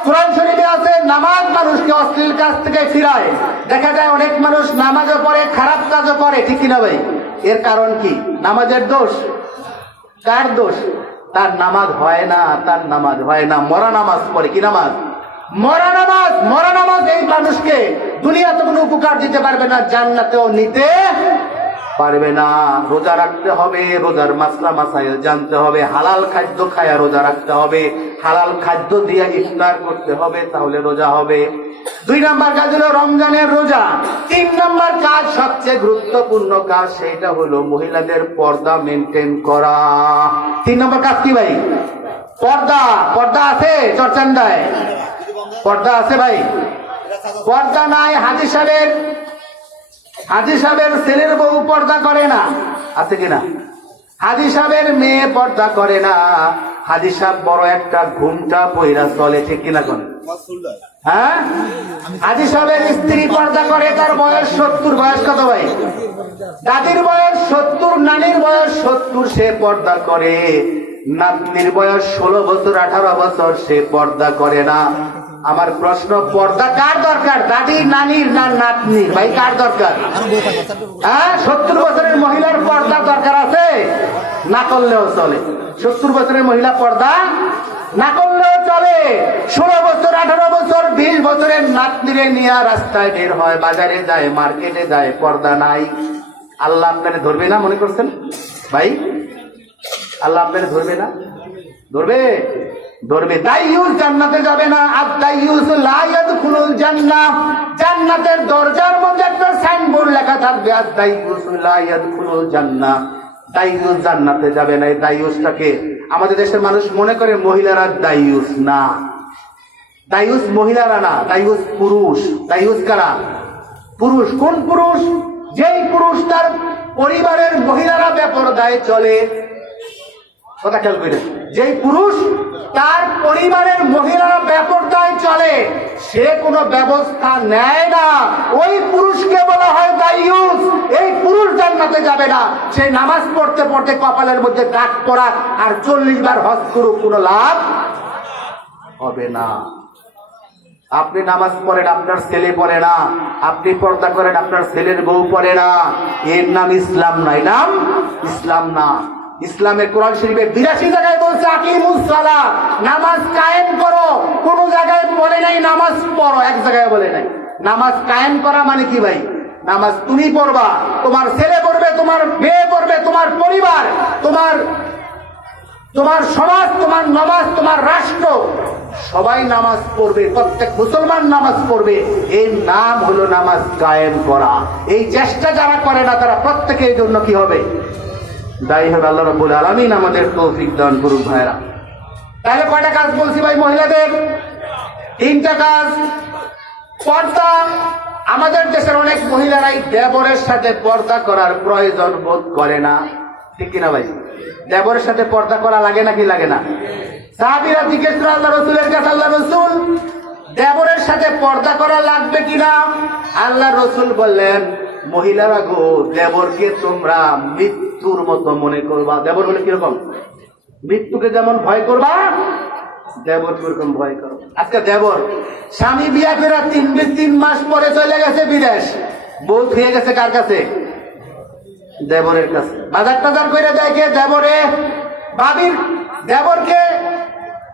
কোরআন শরীফে আছে নামাজ মানুষকে অশ্লীল কাজ থেকে ফিরায়। দেখা যায় অনেক মানুষ নামাজও পড়ে, খারাপ কাজও করে, ঠিক কিনা ভাই? এর কারণ কি? নামাজের দোষ। কার দোষ? তার নামাজ হয় না, তার নামাজ হয় না, মরা নামাজ পড়ে। কি নামাজ? মরা নামাজ। মরা নামাজ এই মানুষকে দুনিয়াতে কোনো উপকার দিতে পারবে না, জান্নাতেও নিতে পারবে না। রোজা রাখতে হবে, রোজার মাসলা মাসাইল জানতে হবে, হালাল খাদ্য খায়া রোজা রাখতে হবে, হালাল খাদ্য দিয়ে ইফতার করতে হবে, তাহলে রোজা হবে। দুই নাম্বার কাজ হলো রমজানের রোজা। তিন নাম্বার কাজ সবচেয়ে গুরুত্বপূর্ণ কাজ, সেটা হলো মহিলাদের পর্দা মেনটেন করা। তিন নম্বর কাজ কি ভাই? পর্দা। পর্দা আছে চরচান্দায়? পর্দা আছে ভাই? পর্দা নাই। হাজী সাহেবের ছেলের বউ পর্দা করে না, আছে কিনা? হাজী সাহেবের মেয়ে পর্দা করে না। হাজী সাহেব বড় একটা ঘুমটা পইরা চলে, ঠিক কিনা? কোন হ্যাঁ? হাজী সাহেবের স্ত্রী পর্দা করে, তার বয়স 70। বয়স কত ভাই? দাদির বয়স 70, নানির বয়স 70, সে পর্দা করে। নাতনির বয়স 16 বছর, 18 বছর, সে পর্দা করে না। আমার প্রশ্ন, পর্দা কার দরকার? দাদি, নানির না নাতনির? ভাই কার দরকার? হ্যাঁ, 70 বছরের মহিলার পর্দা দরকার আছে? না করলেও চলে। 70 বছরের মহিলা পর্দা না করলেও চলে। 16 বছর, 18 বছর, 20 বছরের নাতনিরে নিয়ে রাস্তায় বের হয়, বাজারে যায়, মার্কেটে যায়, পর্দা নাই। আল্লাহ আপনারে ধরবে না মনে করছেন ভাই? আল্লাহ আপনারে ধরবে না? ধরবে, ধরবে। দাইয়ুস জান্নাতে যাবে না। আর দাইয়ুস লা ইয়াদখুলুল জান্নাহ, জান্নাতের দরজার মধ্যে একটা সাইনবোর্ড লেখা থাকবে, আর দাইয়ুস লা ইয়াদখুলুল জান্নাহ, দাইয়ুস জান্নাতে যাবে না। এই দাইয়ুসটাকে আমাদের দেশের মানুষ মনে করে মহিলারা দাইয়ুস। না, দাইয়ুস মহিলারা না, দাইয়ুস পুরুষ। দাইয়ুস কারা? পুরুষ। কোন পুরুষ? যেই পুরুষ তার পরিবারের মহিলারা বেপরদায় চলে। কথা খেয়াল করে, যেই পুরুষ তার পরিবারের মহিলারা বেপরদায় চলে, সে কোনো ব্যবস্থা নেয় না, ওই পুরুষকে বলা হয় দাইয়ুস। এই পুরুষ জান্নাতে যাবে না। সে নামাজ পড়তে পড়তে কপালের মধ্যে দাগ পড়া আর 40 বার হজ করুক, কোনো লাভ হবে না। আপনি নামাজ পড়েন, আপনার ছেলে পড়ে না। আপনি পর্দা করেন, আপনার ছেলের বউ পড়ে না। এর নাম ইসলাম না, এর নাম ইসলাম না। ইসলামের কোরআন শরীফে 82 জায়গায় বলছে আকিমুস সালাহ, নামাজ কায়েম করো। কোন জায়গায় বলে নাই নামাজ পড়ো, এক জায়গায় বলে নাই। নামাজ কায়েম করা মানে কি ভাই? নামাজ তুমি পড়বা, তোমার ছেলে পড়বে, তোমার মেয়ে পড়বে, তোমার পরিবার, তোমার সমাজ, তোমার নামাজ, তোমার রাষ্ট্র, সবাই নামাজ পড়বে, প্রত্যেক মুসলমান নামাজ পড়বে। এর নাম হলো নামাজ কায়েম করা। এই চেষ্টা যারা করে না, তারা প্রত্যেকের জন্য কি হবে? দায়ী হবে। আল্লাহ রাব্বুল আলামিন আমাদের তৌফিক দান করুক। ভাইরা, তাহলে কয়টা কাজ বলছি ভাই মহিলাদের? 3টা কাজ। পর্দা। আমাদের দেশের অনেক মহিলারাই দেবরের সাথে পর্দা করার প্রয়োজন বোধ করে না, ঠিক কিনা ভাই? দেবরের সাথে পর্দা করা লাগে নাকি লাগে না? সাহাবীরা জিজ্ঞেস করে আল্লাহ রাসূলের কাছে, আল্লাহ রাসূল, দেবরের সাথে পর্দা করা লাগবে কিনা? আল্লাহ রাসূল বললেন, মহিলারা গো, দেবরকে তোমরা মৃত্যুর মতো মনে করবা। দেবর হলে কিরকম? মৃত্যুকে যেমন ভয় করবা, দেবর কিরকম ভয় করো। আজকে দেবর স্বামী বিয়া ফেরা 3 মাস পরে চলে গেছে বিদেশ, বউ খেয়ে গেছে কার কাছে? দেবরের কাছে। বাজার টাজার করে দেয় কে? দেবরে। ভাবির দেবরকে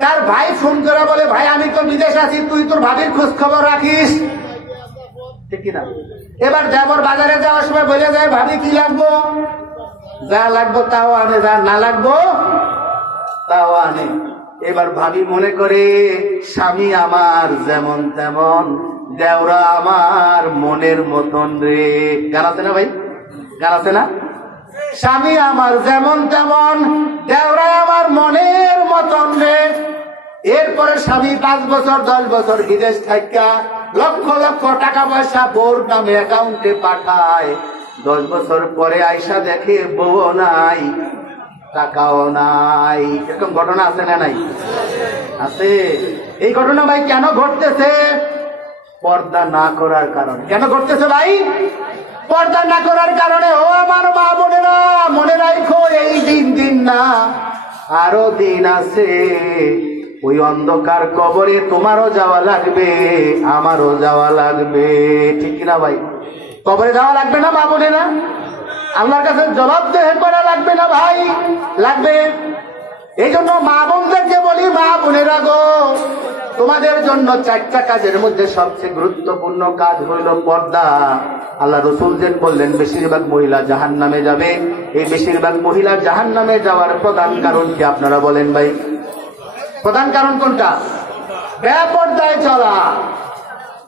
তার ভাই ফোন করে বলে, ভাই আমি তো বিদেশ আছি, তুই তোর ভাবির খোঁজ খবর রাখিস, ঠিক কিনা? এবার দেবর বাজারে যাওয়ার সময় বলে যায়, ভাবি কি লাগবো? যা লাগবো তাও আনে, যা না লাগবো তাও আনে। এবার ভাবি মনে করে, স্বামী আমার যেমন তেমন, দেওরা আমার মনের মতন রে। গান আছে না ভাই? গান আছে না? স্বামী আমার যেমন তেমন, দেওরা আমার মনের মতন রে। এরপরে স্বামী 5 বছর 10 বছর বিদেশ থাকা লক্ষ লক্ষ টাকা পয়সা বোর নামে অ্যাকাউন্টে পাঠায়। 10 বছর পরে আয়সা দেখে বউ নাই, টাকাও নাই। এরকম ঘটনা আছে না নাই? আছে। এই ঘটনা ভাই কেন ঘটতেছে? পর্দা না করার কারণে। কেন ঘটতেছে ভাই? পর্দা না করার কারণে। ও আমার মা বোনেরা, মনে রাখো এই দিন না, আরো দিন আছে। ওই অন্ধকার কবরে তোমারও যাওয়া লাগবে, আমারও যাওয়া লাগবে। ঠিক কিনা ভাই? কবরে যাওয়া লাগবে না মা বোনেরা? আল্লাহর কাছে জবাবদেহি করা লাগবে না ভাই? লাগবে। এই জন্য মা বোনদেরকে বলি, মা বোনেরা গো, তোমাদের জন্য 4টা কাজের মধ্যে সবচেয়ে গুরুত্বপূর্ণ কাজ হইল পর্দা। আল্লাহ রসুল যেন বললেন বেশিরভাগ মহিলা জাহান্নামে যাবে। এই বেশিরভাগ মহিলা জাহান্নামে যাওয়ার প্রধান কারণ কি আপনারা বলেন ভাই? প্রধান কারণ কোনটা? বেপর্দায় চলা।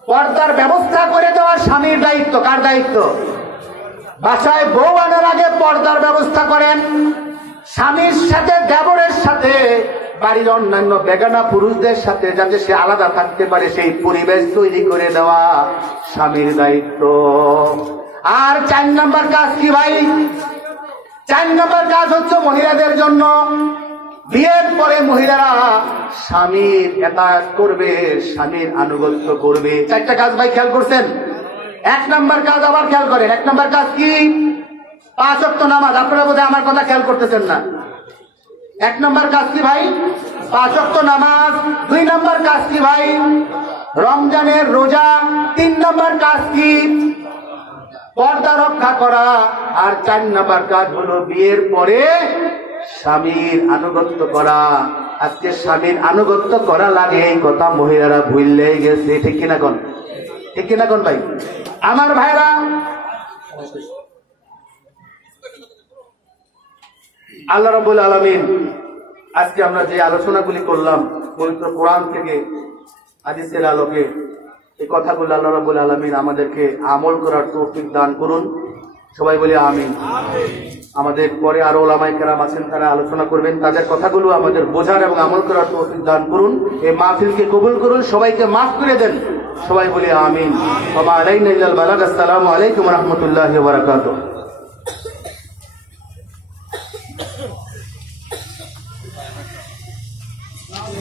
পর্দার ব্যবস্থা করে দেওয়া স্বামীর দায়িত্ব। কার দায়িত্ব? বাসায় বউ আনার আগে পর্দার ব্যবস্থা করেন। স্বামীর সাথে, দেবরের সাথে, বাড়ির অন্যান্য বেগানা পুরুষদের সাথে যাতে সে আলাদা থাকতে পারে সেই পরিবেশ তৈরি করে দেওয়া স্বামীর দায়িত্ব। আর 4 নম্বর কাজ কি ভাই? 4 নম্বর কাজ হচ্ছে মহিলাদের জন্য। বিয়ের পরে মহিলারা স্বামীর এতায়াত করবে, স্বামীর আনুগত্য করবে। 4টা কাজ ভাই খেয়াল করছেন? 1 নম্বর কাজ আবার খেয়াল করেন। 1 নম্বর কাজ কি? 5 ওয়াক্ত নামাজ। আপনারা বোধহয় আমার কথা খেয়াল করতেছেন না। 1 নম্বর কাজ কি ভাই? 5 ওয়াক্ত নামাজ। 2 নম্বর কাজ কি ভাই? রমজানের রোজা। 3 নম্বর কাজ কি? পর্দা রক্ষা করা। আর 4 নম্বর কাজ হলো বিয়ের পরে স্বামীর আনুগত্য করা। আজকে স্বামীর আনুগত্য করা লাগে এই কথা মহিলারা ভুললে গেছে। ঠিক কিনা কোন? ঠিক কিনা কোন ভাই? আমার ভাইরা, আল্লাহ রাব্বুল আলামিন আজকে আমরা যে আলোচনাগুলি করলাম পবিত্র কোরআন থেকে, হাদিসের আলোকে, এই কথাগুলো আল্লাহ রাব্বুল আলামিন আমাদেরকে আমল করার তৌফিক দান করুন। সবাই বলি আমিন। আমাদের পরে আরো ওলামায়ে কেরাম আছেন, তারা আলোচনা করবেন। তাদের কথাগুলো আমাদের বোঝার এবং আমল করার তৌফিক দান করুন। এই মাহফিলকে কবুল করুন, সবাইকে মাফ করে দেন। সবাই বলি আমিন। ওয়া মা আলাইনা ইল্লাল বালাগ। আসসালামু আলাইকুম ওয়া রাহমাতুল্লাহি ওয়া বারাকাতুহু।